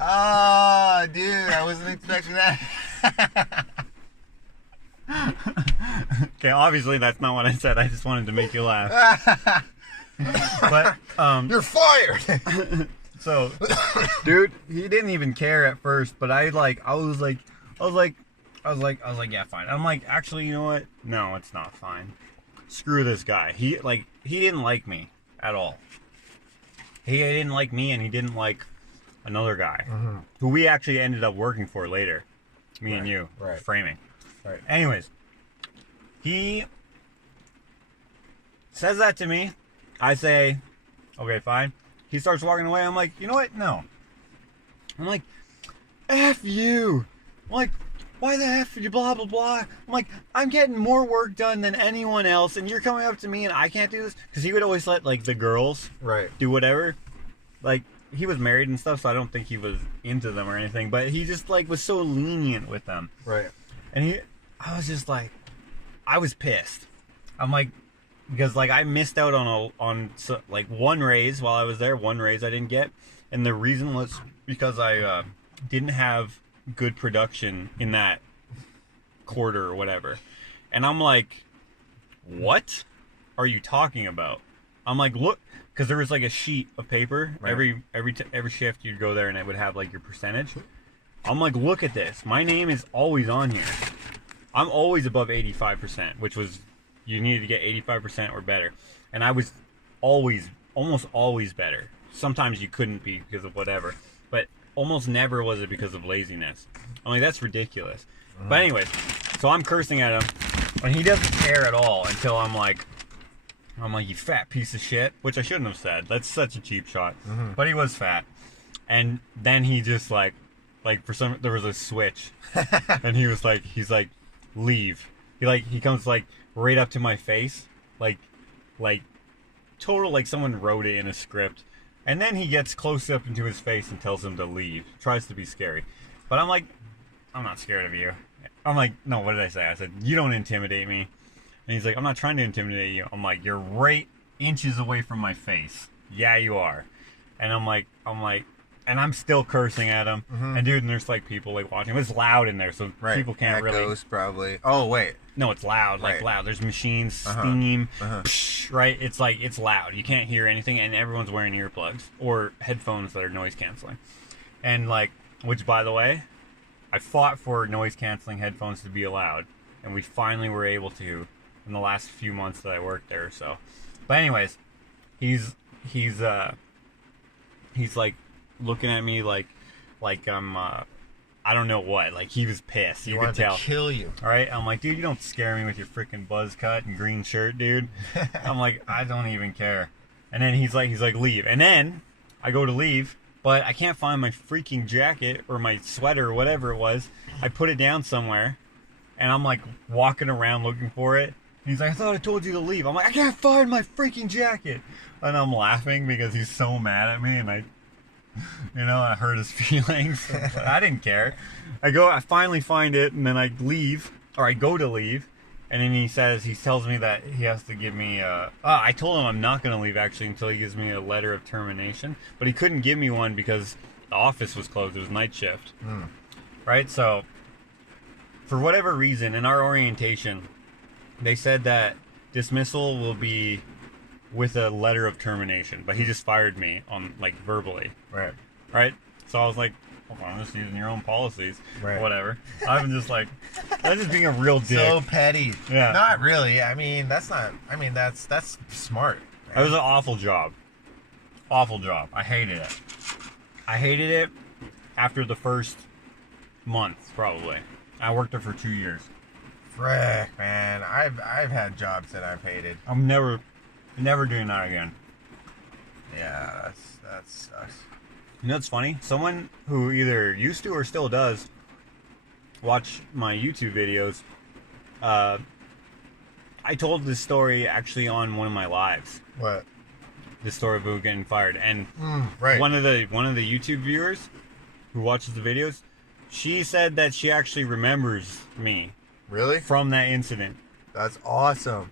Oh, dude, I wasn't expecting that. Okay, obviously that's not what I said. I just wanted to make you laugh. But You're fired. so, dude, he didn't even care at first. But I was like, yeah, fine. I'm like, actually, you know what? No, it's not fine. Screw this guy. He didn't like me at all. He didn't like me, and he didn't like another guy who we actually ended up working for later. Me and you, framing. Right. Anyways, he says that to me. I say, okay, fine. He starts walking away. I'm like, you know what? No. I'm like, F you. I'm like, why the F you, blah, blah, blah. I'm like, I'm getting more work done than anyone else, and you're coming up to me and I can't do this? Because he would always let, like, the girls do whatever. Like, he was married and stuff, so I don't think he was into them or anything, but he just, like, was so lenient with them. Right. And I was just like, I was pissed. I'm like, because like I missed out on like one raise while I was there. One raise I didn't get, and the reason was because I didn't have good production in that quarter or whatever. And I'm like, what are you talking about? I'm like, look, because there was like a sheet of paper every shift you'd go there, and it would have like your percentage. I'm like, look at this. My name is always on here. I'm always above 85%, which was, you needed to get 85% or better. And I was almost always better. Sometimes you couldn't be because of whatever. But almost never was it because of laziness. I'm like, that's ridiculous. But anyways, so I'm cursing at him. And he doesn't care at all until I'm like, you fat piece of shit. Which I shouldn't have said. That's such a cheap shot. But he was fat. And then he just like there was a switch. And he's like, leave. He comes like right up to my face, like total like someone wrote it in a script, and then he gets close up into his face and tells him to leave. Tries to be scary, but I'm like, I'm not scared of you. I'm like, no, what did I say? I said, you don't intimidate me. And he's like, I'm not trying to intimidate you. I'm like, you're right inches away from my face. Yeah, you are. And I'm like. And I'm still cursing at him. And dude, and there's like people like watching. It's loud in there, so people can't really. Echoes probably. Oh wait. No, it's loud. Like loud. There's machines, steam. Psh, right? It's like it's loud. You can't hear anything, and everyone's wearing earplugs or headphones that are noise canceling. And like, which by the way, I fought for noise canceling headphones to be allowed, and we finally were able to in the last few months that I worked there. So, but anyways, he's like looking at me like I'm I don't know what. Like he was pissed. You could tell. To kill you. All right. I'm like, dude, you don't scare me with your freaking buzz cut and green shirt, dude. I'm like, I don't even care. And then he's like, leave. And then I go to leave, but I can't find my freaking jacket or my sweater or whatever it was. I put it down somewhere, and I'm like walking around looking for it. He's like, I thought I told you to leave. I'm like, I can't find my freaking jacket. And I'm laughing because he's so mad at me, and I hurt his feelings. But I didn't care. I finally find it, and then I leave, or I go to leave, and then he tells me that he has to give me I told him I'm not going to leave actually until he gives me a letter of termination, but he couldn't give me one because the office was closed. It was night shift. Right? So, for whatever reason, in our orientation, they said that dismissal will be with a letter of termination, but he just fired me on like verbally. Right. So I was like, hold on, I'm just using your own policies. Whatever. I'm just being a real dick. So petty. Yeah. Not really. I mean, that's smart. It was an awful job. I hated it after the first month, probably. I worked there for 2 years. Frick, man. I've had jobs that I've hated. I'm never doing that again. Yeah, that sucks. You know what's funny? Someone who either used to or still does watch my YouTube videos, I told this story actually on one of my lives. What? The story of Boo getting fired. And right. one of the YouTube viewers who watches the videos, she said that she actually remembers me. Really? From that incident. That's awesome.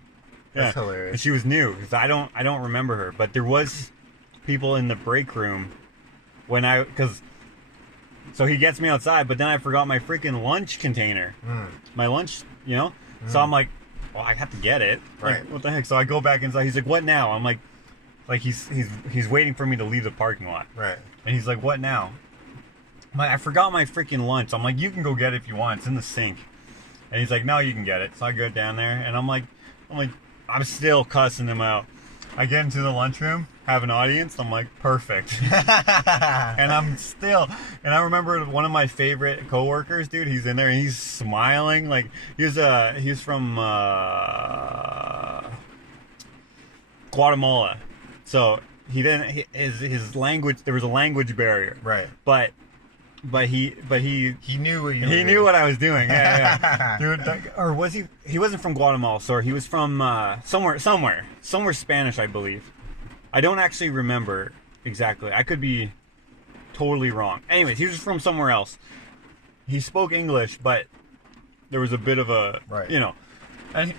That's yeah. hilarious. And she was new because I don't remember her, but there was people in the break room because So he gets me outside, but then I forgot my freaking lunch container. My lunch, you know? So I'm like, well, I have to get it. Like, Right. what the heck? So I go back inside. He's like, what now? I'm like he's waiting for me to leave the parking lot. Right. And he's like, what now? I'm like, I forgot my freaking lunch. I'm like, you can go get it if you want. It's in the sink. And he's like, no, you can get it. So I go down there, and I'm still cussing him out. I get into the lunchroom, have an audience. I'm like, perfect. And I remember one of my favorite coworkers, dude. He's in there, and he's smiling like he's from Guatemala. So his language, there was a language barrier. Right. But he knew what he knew what I was doing. Yeah. Dude, or was he? He wasn't from Guatemala. Sorry, he was from somewhere Spanish, I believe. I don't actually remember exactly. I could be totally wrong. Anyways, he was from somewhere else. He spoke English, but there was a bit of a, you know, and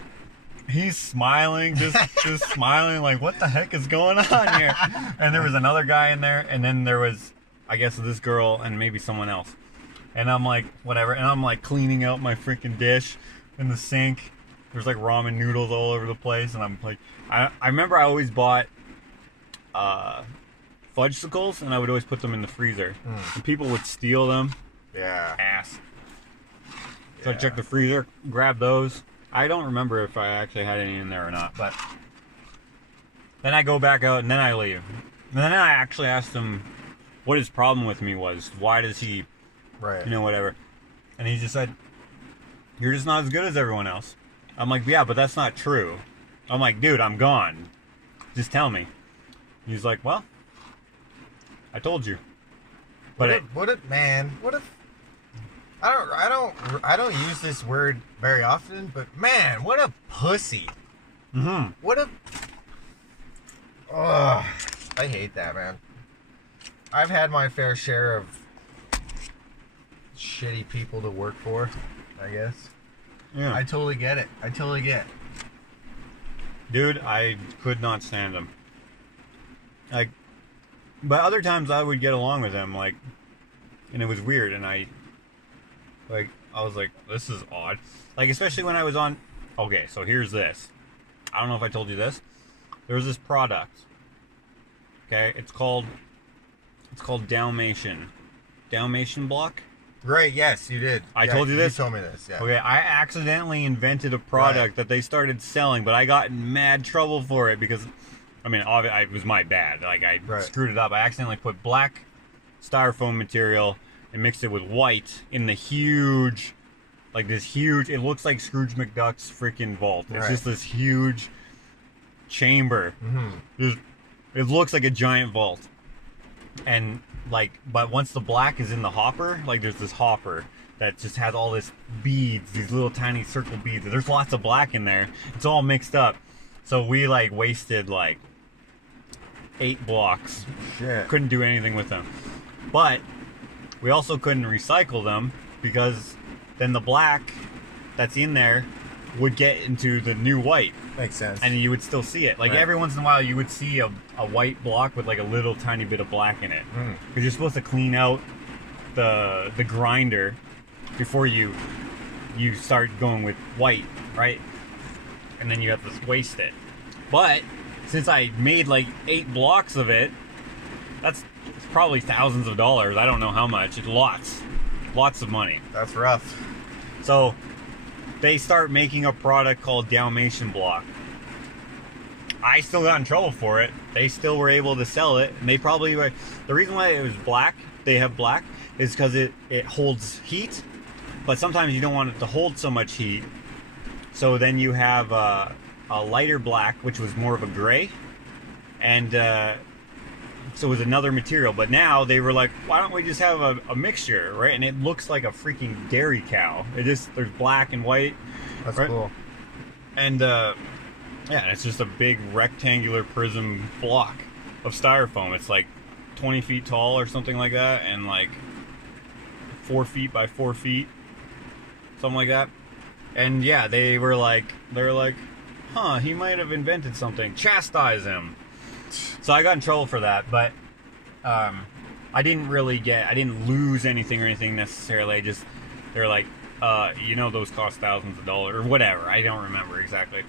he's smiling, just smiling like, what the heck is going on here? And there was another guy in there, and then there was, I guess, this girl and maybe someone else. And I'm like, whatever. And I'm like cleaning out my freaking dish in the sink. There's like ramen noodles all over the place. And I'm like, I remember I always bought fudgesicles, and I would always put them in the freezer. And people would steal them. Yeah. Ass. So I checked the freezer, grabbed those. I don't remember if I actually had any in there or not. But then I go back out, and then I leave. And then I actually asked him what his problem with me was. Why does he, you know, whatever. And he just said, you're just not as good as everyone else. I'm like, yeah, but that's not true. I'm like, dude, I'm gone. Just tell me. He's like, well, I told you. But I don't use this word very often, but man, what a pussy. What a... Oh, I hate that, man. I've had my fair share of shitty people to work for, I guess. Yeah. I totally get it. Dude, I could not stand him. Like, but other times I would get along with him, like, and it was weird, and I was like, this is odd. Like, especially when I was on, okay, so here's this. I don't know if I told you this. There was this product. Okay, it's called Dalmatian. Dalmatian block? Right, yes, you did. I told you this? You told me this, yeah. Okay, I accidentally invented a product that they started selling, but I got in mad trouble for it because, I mean, it was my bad. Like, I screwed it up. I accidentally put black styrofoam material and mixed it with white in the huge, like this huge, it looks like Scrooge McDuck's freaking vault. It's just this huge chamber. It looks like a giant vault. And like, but once the black is in the hopper, like there's this hopper that just has all this beads, these little tiny circle beads. There's lots of black in there. It's all mixed up. So we like wasted like 8 blocks. Shit. Couldn't do anything with them. But we also couldn't recycle them because then the black that's in there would get into the new white. Makes sense. And you would still see it. Like every once in a while you would see a white block with like a little tiny bit of black in it. Because you're supposed to clean out the grinder before you start going with white, right? And then you have to waste it. But since I made like 8 blocks of it, that's probably thousands of dollars. I don't know how much. It's lots of money. That's rough. So they start making a product called Dalmatian block. I still got in trouble for it. They still were able to sell it, and they probably were. The reason why it was black, they have black, is because it holds heat, but sometimes you don't want it to hold so much heat. So then you have a lighter black, which was more of a gray, and so it was another material. But now they were like, why don't we just have a mixture, right? And it looks like a freaking dairy cow. There's black and white. That's right? cool. And yeah, it's just a big rectangular prism block of styrofoam. It's like 20 feet tall or something like that, and like 4 feet by 4 feet, something like that. And yeah, they were like, huh, he might have invented something. Chastise him. So I got in trouble for that, but I didn't lose anything or anything necessarily. They're like, those cost thousands of dollars or whatever. I don't remember exactly.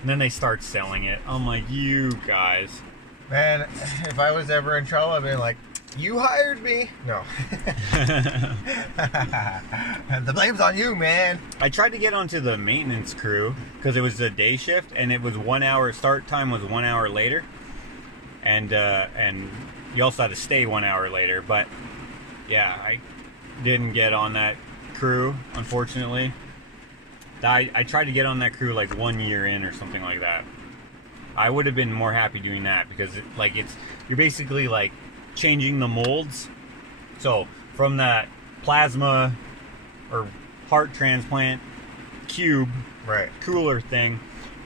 And then they start selling it. I'm like, you guys. Man, if I was ever in trouble, I'd be like, you hired me. No. The blame's on you, man. I tried to get onto the maintenance crew because it was a day shift and it was 1 hour. Start time was 1 hour later. And you also had to stay 1 hour later. But yeah, I didn't get on that crew, unfortunately. I tried to get on that crew like 1 year in or something like that. I would have been more happy doing that because you're basically like changing the molds. So from that plasma or heart transplant cube cooler thing,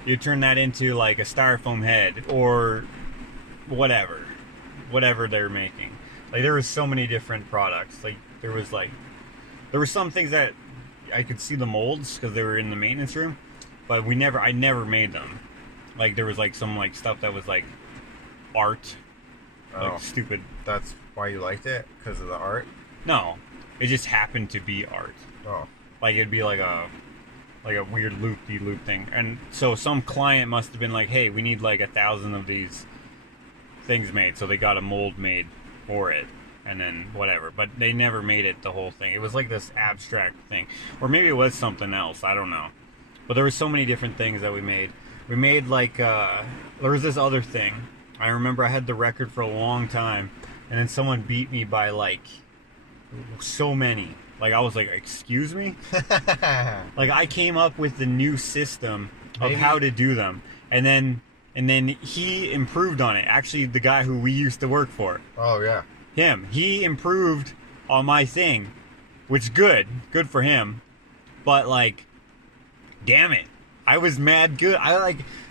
you turn that into like a styrofoam head or whatever they're making. Like there was so many different products. Like there were some things that I could see the molds because they were in the maintenance room, but I never made them. Like there was like some like stuff that was like art, like stupid. That's why you liked it, because of the art? No, it just happened to be art. Oh, like it'd be like a weird loop-de-loop thing, and so some client must have been like, hey, we need like 1,000 of these things made, so they got a mold made for it. And then whatever, but they never made it the whole thing. It was like this abstract thing, or maybe it was something else. I don't know. But there were so many different things that we made. We made like there was this other thing. I remember I had the record for a long time, and then someone beat me by like so many. Like I was like, excuse me. Like I came up with the new system of how to do them, and then he improved on it. Actually, the guy who we used to work for. Oh yeah. He improved on my thing, which good for him, but like, damn it, I was mad good.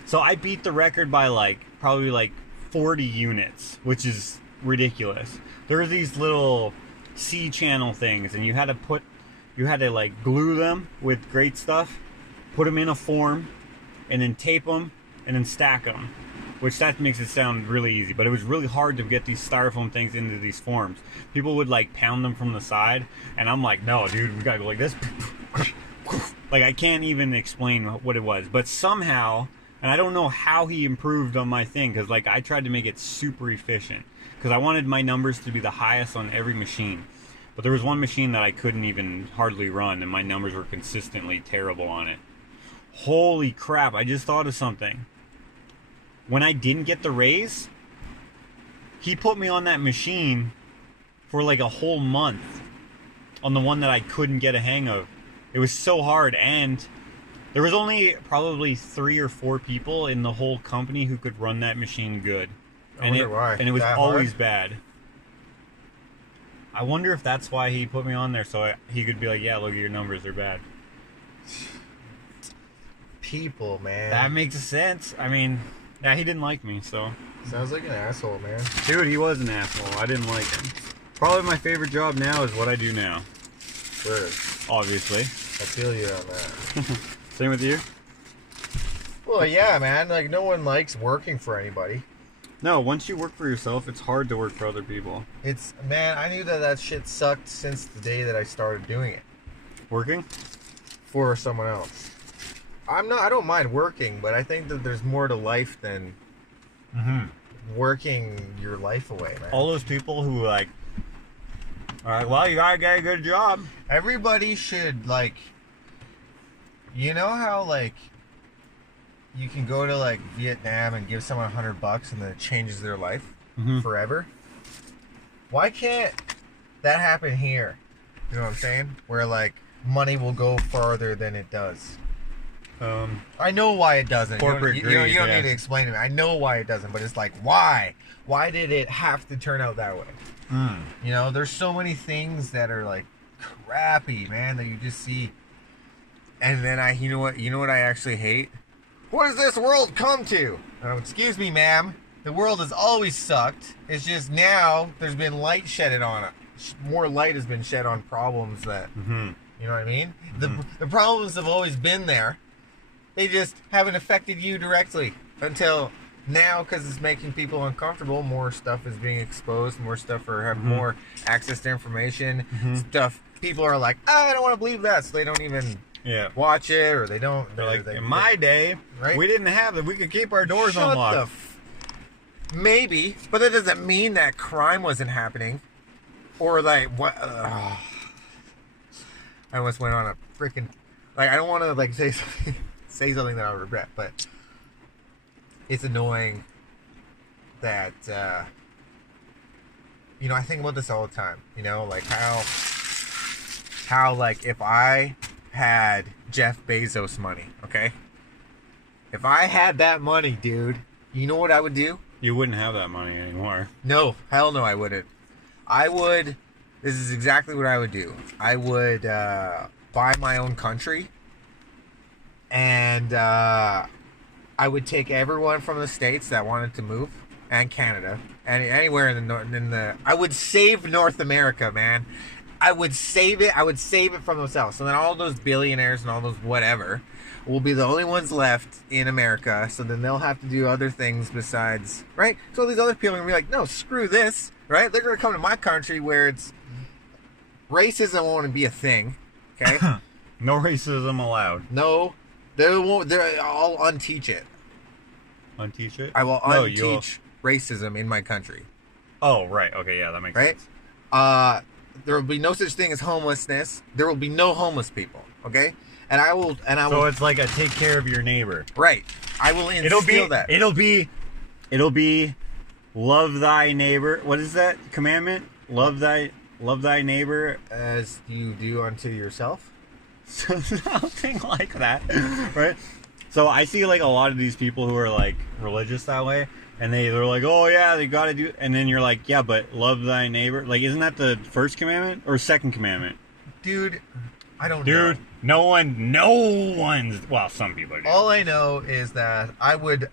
So I beat the record by like probably like 40 units, which is ridiculous. There were these little C channel things, and you had to like glue them with great stuff, put them in a form, and then tape them, and then stack them. Which that makes it sound really easy, but it was really hard to get these styrofoam things into these forms. People would like pound them from the side, and I'm like, no, dude, we gotta go like this. Like I can't even explain what it was, but somehow, and I don't know how he improved on my thing, because like I tried to make it super efficient, because I wanted my numbers to be the highest on every machine. But there was one machine that I couldn't even hardly run, and my numbers were consistently terrible on it. Holy crap, I just thought of something. When I didn't get the raise, he put me on that machine for like a whole month on the one that I couldn't get a hang of. It was so hard, and there was only probably 3 or 4 people in the whole company who could run that machine good. And it was always bad. I wonder if that's why he put me on there, so he could be like, yeah, look at your numbers, they're bad. People, man. That makes sense. I mean... yeah, he didn't like me, so... sounds like an asshole, man. Dude, he was an asshole. I didn't like him. Probably my favorite job now is what I do now. Sure. Obviously. I feel you on that. Same with you? Well, yeah, man. Like, no one likes working for anybody. No, once you work for yourself, it's hard to work for other people. Man, I knew that shit sucked since the day that I started doing it. Working? For someone else. I don't mind working, but I think that there's more to life than working your life away, man. All those people who like, all right, well, you gotta get a good job. Everybody should, like, you know how, like, you can go to, like, Vietnam and give someone $100 and then it changes their life forever? Why can't that happen here? You know what I'm saying? Where, like, money will go farther than it does. I know why it doesn't. Corporate you greed, don't need to explain to me. I know why it doesn't, but it's like, why? Why did it have to turn out that way? You know, there's so many things that are like crappy, man, that you just see. And then you know what I actually hate? What has this world come to? Excuse me, ma'am. The world has always sucked. It's just now there's been light shedded on it. More light has been shed on problems that, you know what I mean? The problems have always been there. They just haven't affected you directly until now, because it's making people uncomfortable, more stuff is being exposed, more stuff or have more access to information. Stuff people are like, I don't want to believe that, so they don't even watch it, or they don't. They're like, in my day, we didn't have that. We could keep our doors unlocked. Maybe, but that doesn't mean that crime wasn't happening, or like what. I almost went on a freaking, like, I don't want to like say something that I regret, but it's annoying that you know, I think about this all the time. You know, like how like if I had Jeff Bezos money, okay? If I had that money, dude, you know what I would do? You wouldn't have that money anymore. No, hell no, I wouldn't. I would. This is exactly what I would do. I would buy my own country, and I would take everyone from the States that wanted to move, and Canada, and anywhere in the. I would save North America, man. I would save it. I would save it from themselves. So then all those billionaires and all those whatever will be the only ones left in America. So then they'll have to do other things besides, right? So these other people are gonna be like, no, screw this, right? They're gonna come to my country where it's racism won't be a thing. Okay. No racism allowed. No, they won't. I'll unteach it. Unteach it? I will unteach racism in my country. Oh, right. Okay, yeah, that makes sense. There will be no such thing as homelessness. There will be no homeless people. Okay, and I will. So it's like a take care of your neighbor. Right. I will instill that. It'll be, love thy neighbor. What is that commandment? Love thy neighbor as you do unto yourself. Something like that, right? So I see like a lot of these people who are like religious that way, and they're like, oh yeah, they gotta do, and then you're like, yeah, but love thy neighbor. Like, isn't that the first commandment or second commandment? Dude, I don't know. Dude, no one's. Well, some people are. All I know is that I would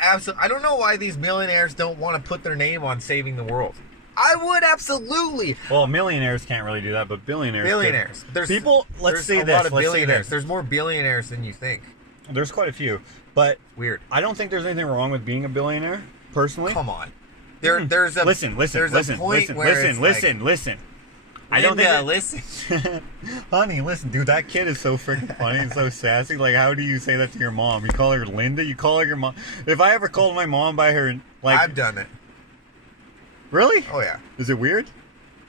absolutely. I don't know why these millionaires don't want to put their name on saving the world. I would absolutely. Well, millionaires can't really do that, but billionaires. There's people. Let's say this. Lot of billionaires. There's more billionaires than you think. There's quite a few, but weird. I don't think there's anything wrong with being a billionaire, personally. Come on. There's a listen. I don't think listen. Honey, listen, dude, that kid is so freaking funny and so sassy. Like, how do you say that to your mom? You call her Linda? You call her your mom? If I ever called my mom by her, like, I've done it. Really? Oh yeah. Is it weird?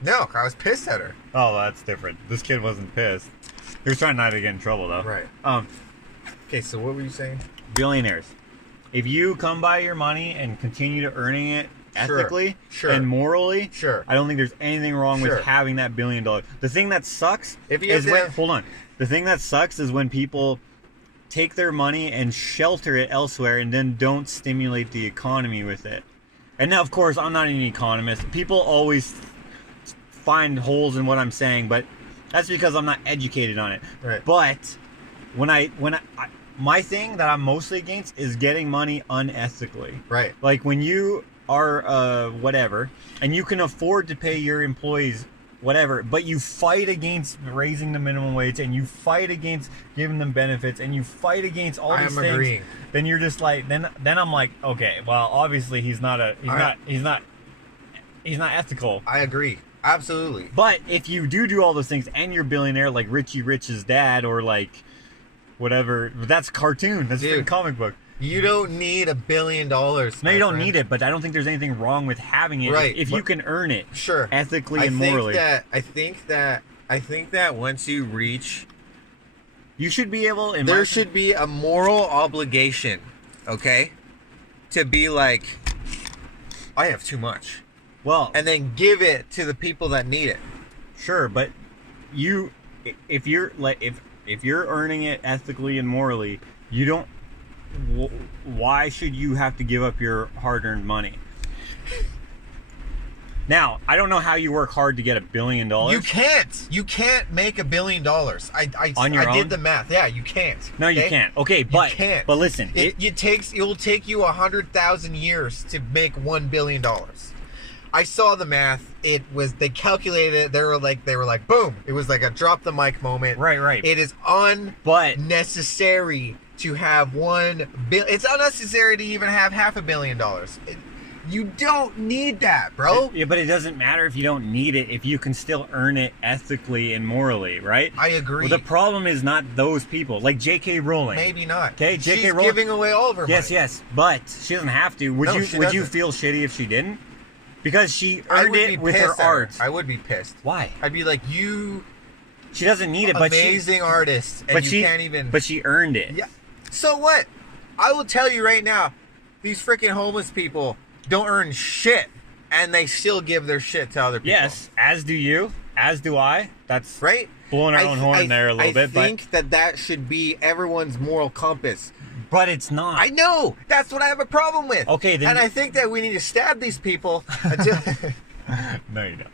No, I was pissed at her. Oh, that's different. This kid wasn't pissed. He was trying not to get in trouble, though. Right. Okay, so what were you saying? Billionaires. If you come by your money and continue to earning it ethically and morally, I don't think there's anything wrong with having that $1 billion. The thing that sucks hold on. The thing that sucks is when people take their money and shelter it elsewhere and then don't stimulate the economy with it. And now, of course, I'm not an economist. People always find holes in what I'm saying, but that's because I'm not educated on it. Right. But my thing that I'm mostly against is getting money unethically. Right. Like when you are whatever, and you can afford to pay your employees whatever, but you fight against raising the minimum wage, and you fight against giving them benefits, and you fight against all these things. Agreeing. Then you're just like, then I'm like, okay, well, obviously he's not ethical. I agree. Absolutely. But if you do all those things and you're a billionaire like Richie Rich's dad or like whatever, that's cartoon. That's a comic book. You don't need $1 billion. No, you don't need it, but I don't think there's anything wrong with having it if you can earn it. Sure. Ethically and morally. I think that once you reach, you should be able. There should be a moral obligation, okay, to be like, I have too much. Well, and then give it to the people that need it. Sure, but if you're earning it ethically and morally, you don't. Why should you have to give up your hard-earned money? Now, I don't know how you work hard to get $1 billion. You can't make $1 billion. I did the math. Yeah, you can't. No, you can't. Okay, but you can't. But listen, it will take you 100,000 years to make $1 billion. I saw the math. They calculated it. They were like, boom. It was like a drop the mic moment. Right. It is unnecessary to have it's unnecessary to even have $500 million. You don't need that, bro. Yeah, but it doesn't matter if you don't need it if you can still earn it ethically and morally, right? I agree. Well, the problem is not those people, like J.K. Rowling. Maybe not. Okay, J.K. She's Rowling giving away all of her money. Yes, but she doesn't have to. Would you doesn't. feel shitty if she didn't? Because she I earned would it be with pissed her at her. art. I would be pissed. Why? I'd be like, you She doesn't need it, but amazing artist, and you can't even. But she earned it. Yeah. So what? I will tell you right now, these freaking homeless people don't earn shit, and they still give their shit to other people. Yes, as do you, as do I. That's right. Blowing our own horn there a little bit. I think that should be everyone's moral compass. But it's not. I know. That's what I have a problem with. Okay, then. And I think that we need to stab these people until. No, you don't.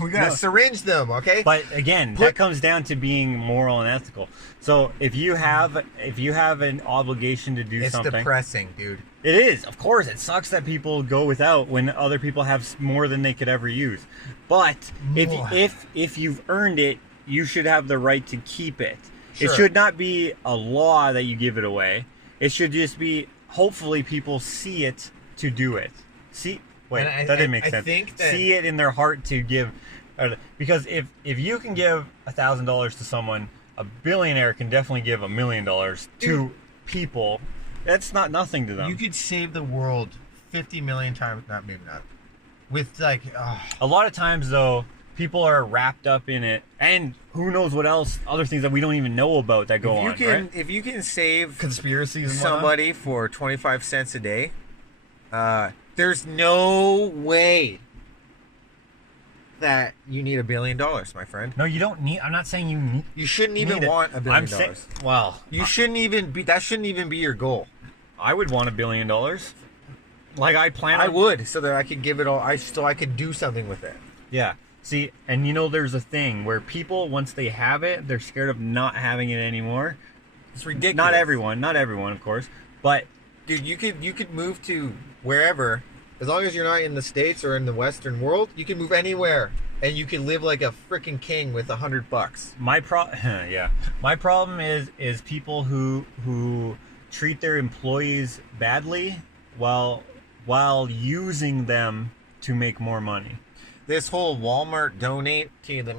We gotta syringe them, okay? But again, that comes down to being moral and ethical. So if you have an obligation to do something, it's depressing, dude. It is, of course. It sucks that people go without when other people have more than they could ever use. But if you've earned it, you should have the right to keep it. Sure. It should not be a law that you give it away. It should just be, hopefully people see it to do it. Wait, that didn't make sense. I think that see it in their heart to give, because if you can give $1,000 to someone, a billionaire can definitely give $1 million to people. That's not nothing to them. You could save the world 50 million times. Maybe not. With like, a lot of times though, people are wrapped up in it, and who knows what else, other things that we don't even know about that go on. Right? If you can save conspiracies, somebody for 25 cents a day, there's no way that you need $1 billion, my friend. No, you don't need. I'm not saying you need. You shouldn't even want $1 billion. Well, you shouldn't even be. That shouldn't even be your goal. I would want $1 billion. Like I plan. I would, so that I could give it all. So I could do something with it. Yeah. See, and you know, there's a thing where people, once they have it, they're scared of not having it anymore. It's ridiculous. Not everyone, of course, but dude, you could move to wherever, as long as you're not in the States or in the Western world. You can move anywhere, and you can live like a freaking king with $100. My problem is people who treat their employees badly while using them to make more money. This whole Walmart donate to the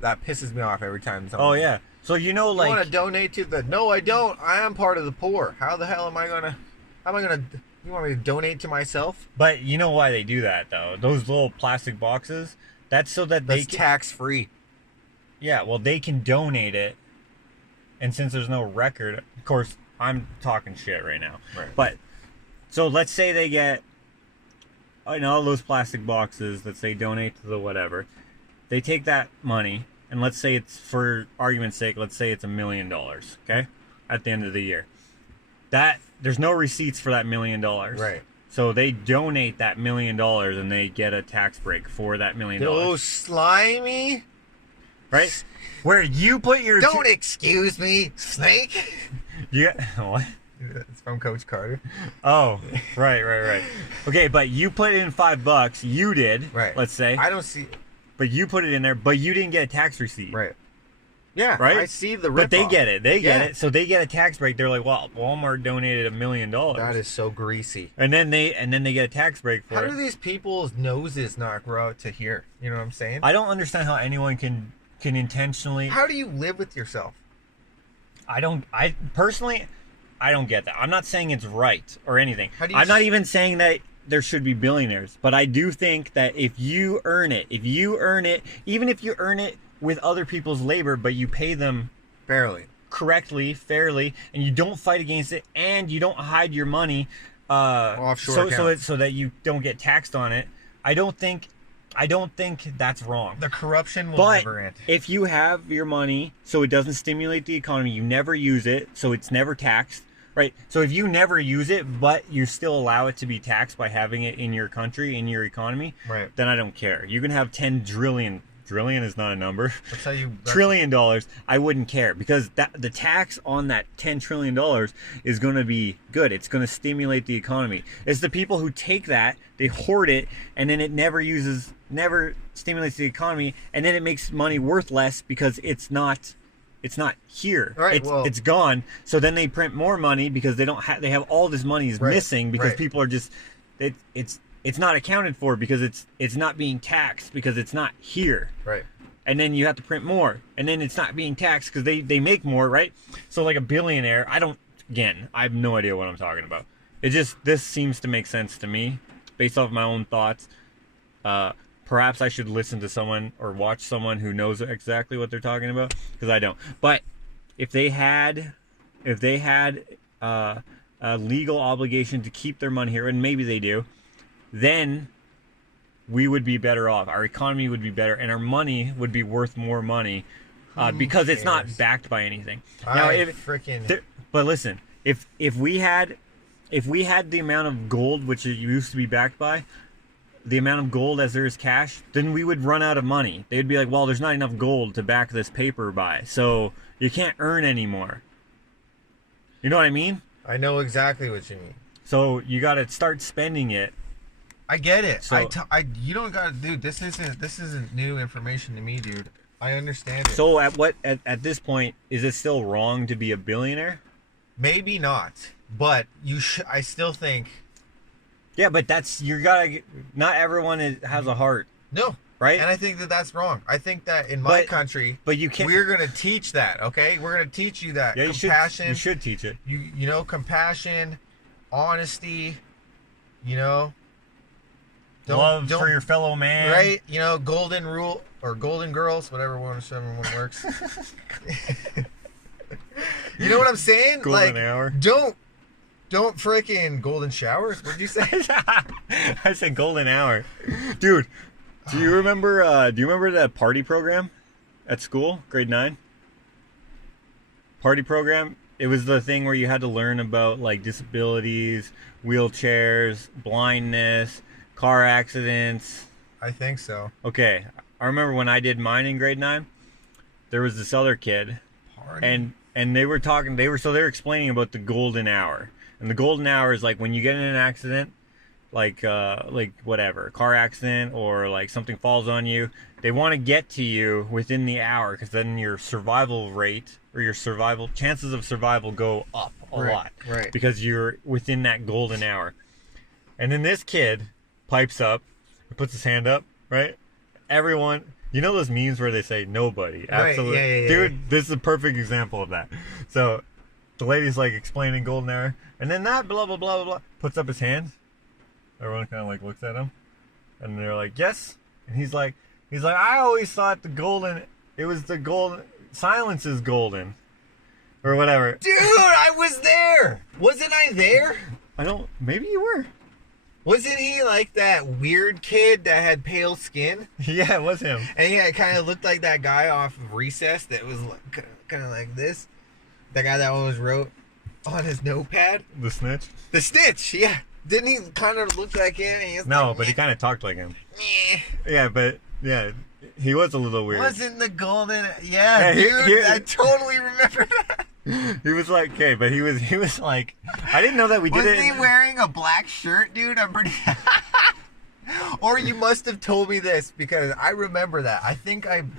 that pisses me off every time. Oh yeah. So you want to donate to the? No, I don't. I am part of the poor. How the hell am I gonna? You want me to donate to myself? But you know why they do that though? Those little plastic boxes. That's so that that's tax free. Yeah. Well, they can donate it, and since there's no record, of course, I'm talking shit right now. Right. But so let's say they get. In all those plastic boxes that say donate to the whatever, they take that money, and let's say it's, for argument's sake, let's say it's $1 million, okay? At the end of the year. There's no receipts for that $1 million. Right. So they donate that $1 million and they get a tax break for that $1 million. Oh, slimy. Right? Where you put your... Don't excuse me, snake. Yeah, what? It's from Coach Carter. Oh, right. Okay, but you put in $5. You did. Right. Let's say. I don't see. But you put it in there, but you didn't get a tax receipt. Right. Yeah. Right. I see the. But they get it. They get it. So they get a tax break. They're like, well, Walmart donated $1 million. That is so greasy. And then they get a tax break for it. How do these people's noses not grow out to here? You know what I'm saying? I don't understand how anyone can intentionally. How do you live with yourself? I personally. I don't get that. I'm not saying it's right or anything. I'm not even saying that there should be billionaires, but I do think that if you earn it, even if you earn it with other people's labor, but you pay them correctly, fairly, and you don't fight against it, and you don't hide your money offshore so that you don't get taxed on it, I don't think that's wrong. The corruption will never end. If you have your money so it doesn't stimulate the economy, you never use it, so it's never taxed. Right. So if you never use it, but you still allow it to be taxed by having it in your country, in your economy, then I don't care. You can have 10 trillion. Trillion is not a number. That's how you. $1 trillion. I wouldn't care because the tax on that $10 trillion is going to be good. It's going to stimulate the economy. It's the people who take that, they hoard it, and then it never stimulates the economy, and then it makes money worth less because it's not It's not here. Right, It's gone. So then they print more money because they don't have. They have all this money is missing because people are just. It's not accounted for because it's not being taxed because it's not here. Right. And then you have to print more, and then it's not being taxed because they make more, right? So like a billionaire, I have no idea what I'm talking about. This seems to make sense to me, based off my own thoughts. Perhaps I should listen to someone or watch someone who knows exactly what they're talking about, because I don't. But if they had a legal obligation to keep their money here, and maybe they do, then we would be better off. Our economy would be better, and our money would be worth more money because it's not backed by anything. Now, but listen, if we had the amount of gold which it used to be backed by, the amount of gold as there is cash, then we would run out of money. They'd be like, well, there's not enough gold to back this paper by, so you can't earn anymore. You know what I mean? I know exactly what you mean. So you got to start spending it. I get it. So, you don't gotta, dude. This isn't new information to me, dude. I understand it. So at this point, is it still wrong to be a billionaire? Maybe not, but I still think. Yeah, but not everyone has a heart. No. Right? And I think that's wrong. I think that in my country, but you can't. We're gonna teach that. Okay, we're gonna teach you that. Yeah, compassion. You should teach it. You know, compassion, honesty. You know. Love for your fellow man. Right? You know, golden rule or golden girls, whatever one works. You know what I'm saying? Golden hour. Don't freaking golden showers. What did you say? I said golden hour. Dude, do you remember that party program at school, grade 9? Party program? It was the thing where you had to learn about like disabilities, wheelchairs, blindness, car accidents. I think so. Okay, I remember when I did mine in grade 9. There was this other kid, and they were explaining about the golden hour. And the golden hour is like when you get in an accident, like whatever, car accident or like something falls on you. They want to get to you within the hour because then your survival rate or your chances of survival go up a lot, right? Because you're within that golden hour. And then this kid pipes up and puts his hand up, right? Everyone, you know those memes where they say nobody, absolutely, right, yeah. Dude, this is a perfect example of that. So the lady's like explaining golden hour, and then that blah blah blah blah blah puts up his hand. Everyone kind of like looks at him, and they're like, yes, and he's like, I always thought silence is golden, or whatever. Dude, I was there. Wasn't I there? Maybe you were. Wasn't he like that weird kid that had pale skin? Yeah, it was him. And he kind of looked like that guy off of Recess that was kind of like this. That guy that always wrote on his notepad. The snitch? The snitch, yeah. Didn't he kind of look like him? No, but he kind of talked like him. Yeah, but yeah, he was a little weird. Wasn't the golden? Yeah, dude, I totally remember that. He was like, okay, but he was like, I didn't know that we did it. Was he wearing a black shirt, dude? I'm pretty. Or you must have told me this because I remember that. I think I'm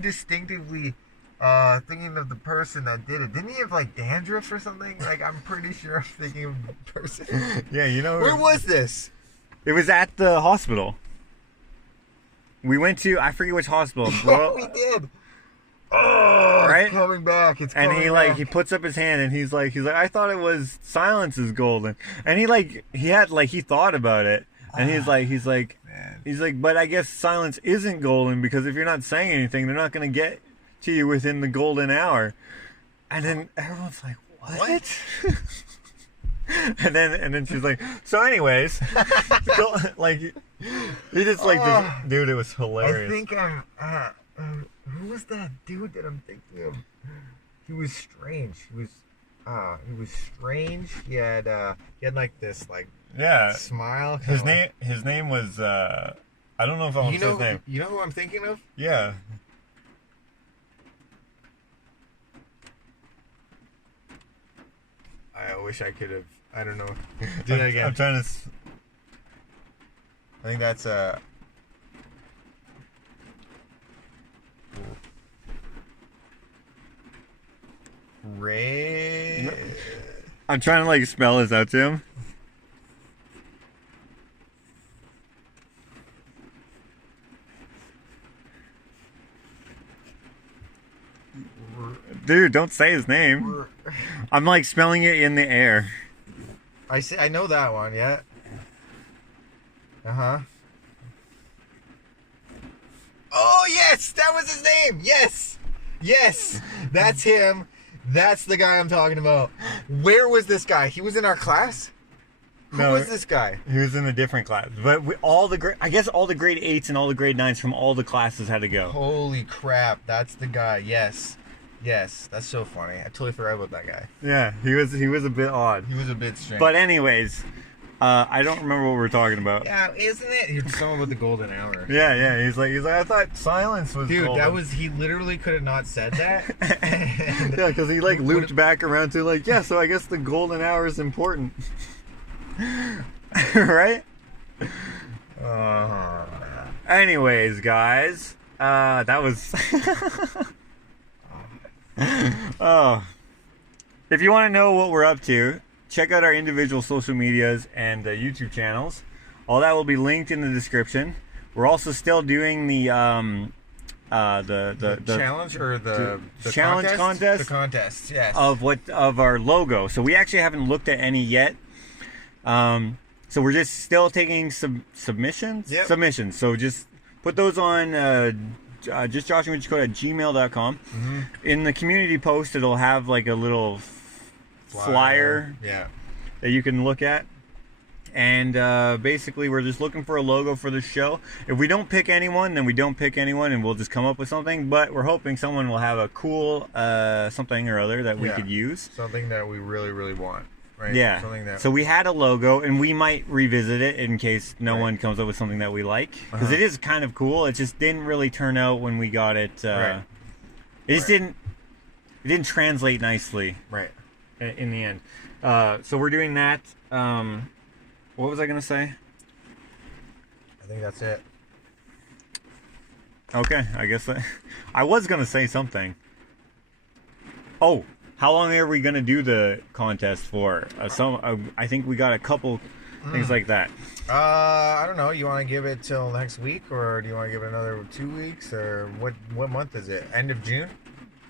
distinctively thinking of the person that did it. Didn't he have like dandruff or something? Like I'm pretty sure I'm thinking of the person. Yeah, you know. Where was this? It was at the hospital. We went to, I forget which hospital. Yeah, we did. Oh, right? It's coming back. And he puts up his hand and he's like, I thought it was silence is golden. And he thought about it. And he's like, but I guess silence isn't golden because if you're not saying anything, they're not going to get to you within the golden hour. And then everyone's like, what? and then she's like, so anyways, like, he just like, dude, it was hilarious. I think who was that dude that I'm thinking of? He was strange. He was strange. He had like this like smile. His name was I don't know if I want to say his name. You know who I'm thinking of? Yeah. I wish I could have. I don't know. Do that again. I'm trying to. I think that's Ray. I'm trying to like spell this out to him. Dude, don't say his name. I'm like spelling it in the air. I know that one, yeah. Uh-huh. Oh, yes! That was his name! Yes! Yes! That's him. That's the guy I'm talking about. Where was this guy? He was in our class? Who was this guy? He was in a different class. But I guess all the grade 8s and all the grade 9s from all the classes had to go. Holy crap, that's the guy. Yes. Yes, that's so funny. I totally forgot about that guy. Yeah, he was a bit odd. He was a bit strange. But anyways, I don't remember what we were talking about. Yeah, isn't it? He was talking about the golden hour. Yeah. He's like, I thought silence was Dude, golden. he literally could have not said that. Yeah, because he like looped back around to like, yeah, so I guess the golden hour is important. Right? Anyways, guys, that was... Oh, if you want to know what we're up to, check out our individual social medias and YouTube channels. All that will be linked in the description. We're also still doing the challenge or the challenge contest. The contest, yes. Of our logo. So we actually haven't looked at any yet. So we're just still taking submissions. Yep. Submissions. So just put those on. Just Josh and Jakota at gmail.com. Mm-hmm. In the community post, it'll have like a little flyer that you can look at. And basically, we're just looking for a logo for the show. If we don't pick anyone, then we don't pick anyone, and we'll just come up with something. But we're hoping someone will have a cool something or other that we could use. Something that we really, really want. Right? Yeah. Something that... So we had a logo, and we might revisit it in case no one comes up with something that we like, because it is kind of cool. It just didn't really turn out when we got it. It just didn't. It didn't translate nicely. Right. In the end. So we're doing that. What was I gonna say? I think that's it. Okay, I guess that. I was gonna say something. Oh. How long are we gonna do the contest for? I think we got a couple things like that. I don't know. You want to give it till next week, or do you want to give it another 2 weeks, or what month is it? End of June?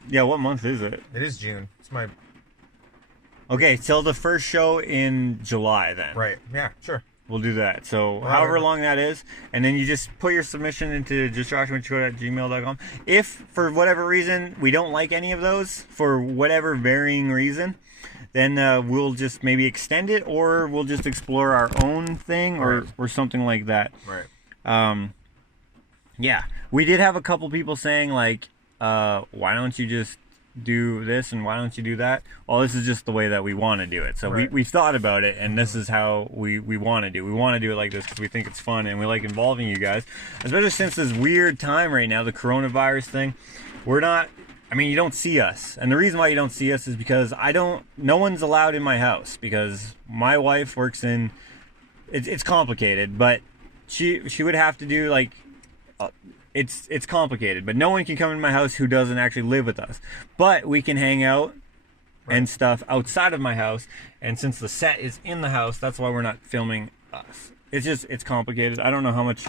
Yeah, what month is it? It is June. It's my... Okay, till the first show in July then. Right. Yeah, sure. We'll do that. So however long that is, and then you just put your submission into justjoshuajakota@gmail.com. If for whatever reason we don't like any of those, for whatever varying reason, then we'll just maybe extend it, or we'll just explore our own thing, or something like that. Right. Yeah, we did have a couple people saying like, why don't you just do this and why don't you do that? Well, this is just the way that we want to do it. So we thought about it, and this is how we want to do. We want to do it like this because we think it's fun and we like involving you guys, especially since this weird time right now, the coronavirus thing. We're not, I mean, you don't see us, and the reason why you don't see us is because no one's allowed in my house, because my wife works in, it's complicated, but she would have to do like, it's complicated, but no one can come in my house who doesn't actually live with us. But we can hang out and stuff outside of my house, and since the set is in the house, that's why we're not filming us. It's complicated. I don't know how much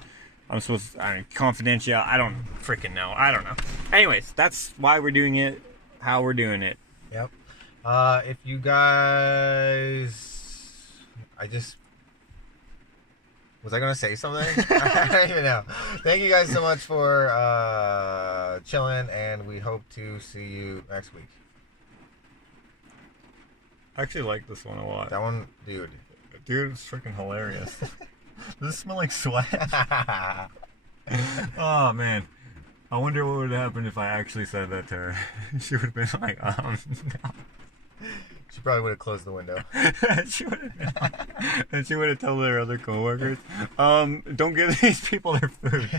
I'm supposed to, confidential. I don't freaking know. I don't know. Anyways, that's why we're doing it, how we're doing it. Yep. If you guys, was I going to say something? I don't even know. Thank you guys so much for chilling, and we hope to see you next week. I actually like this one a lot. That one, dude, it's freaking hilarious. Does it smell like sweat? Oh, man. I wonder what would happen if I actually said that to her. She would have been like, no. She probably would have closed the window. She would have, and she would have told her other coworkers, don't give these people their food.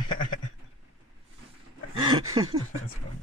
That's funny.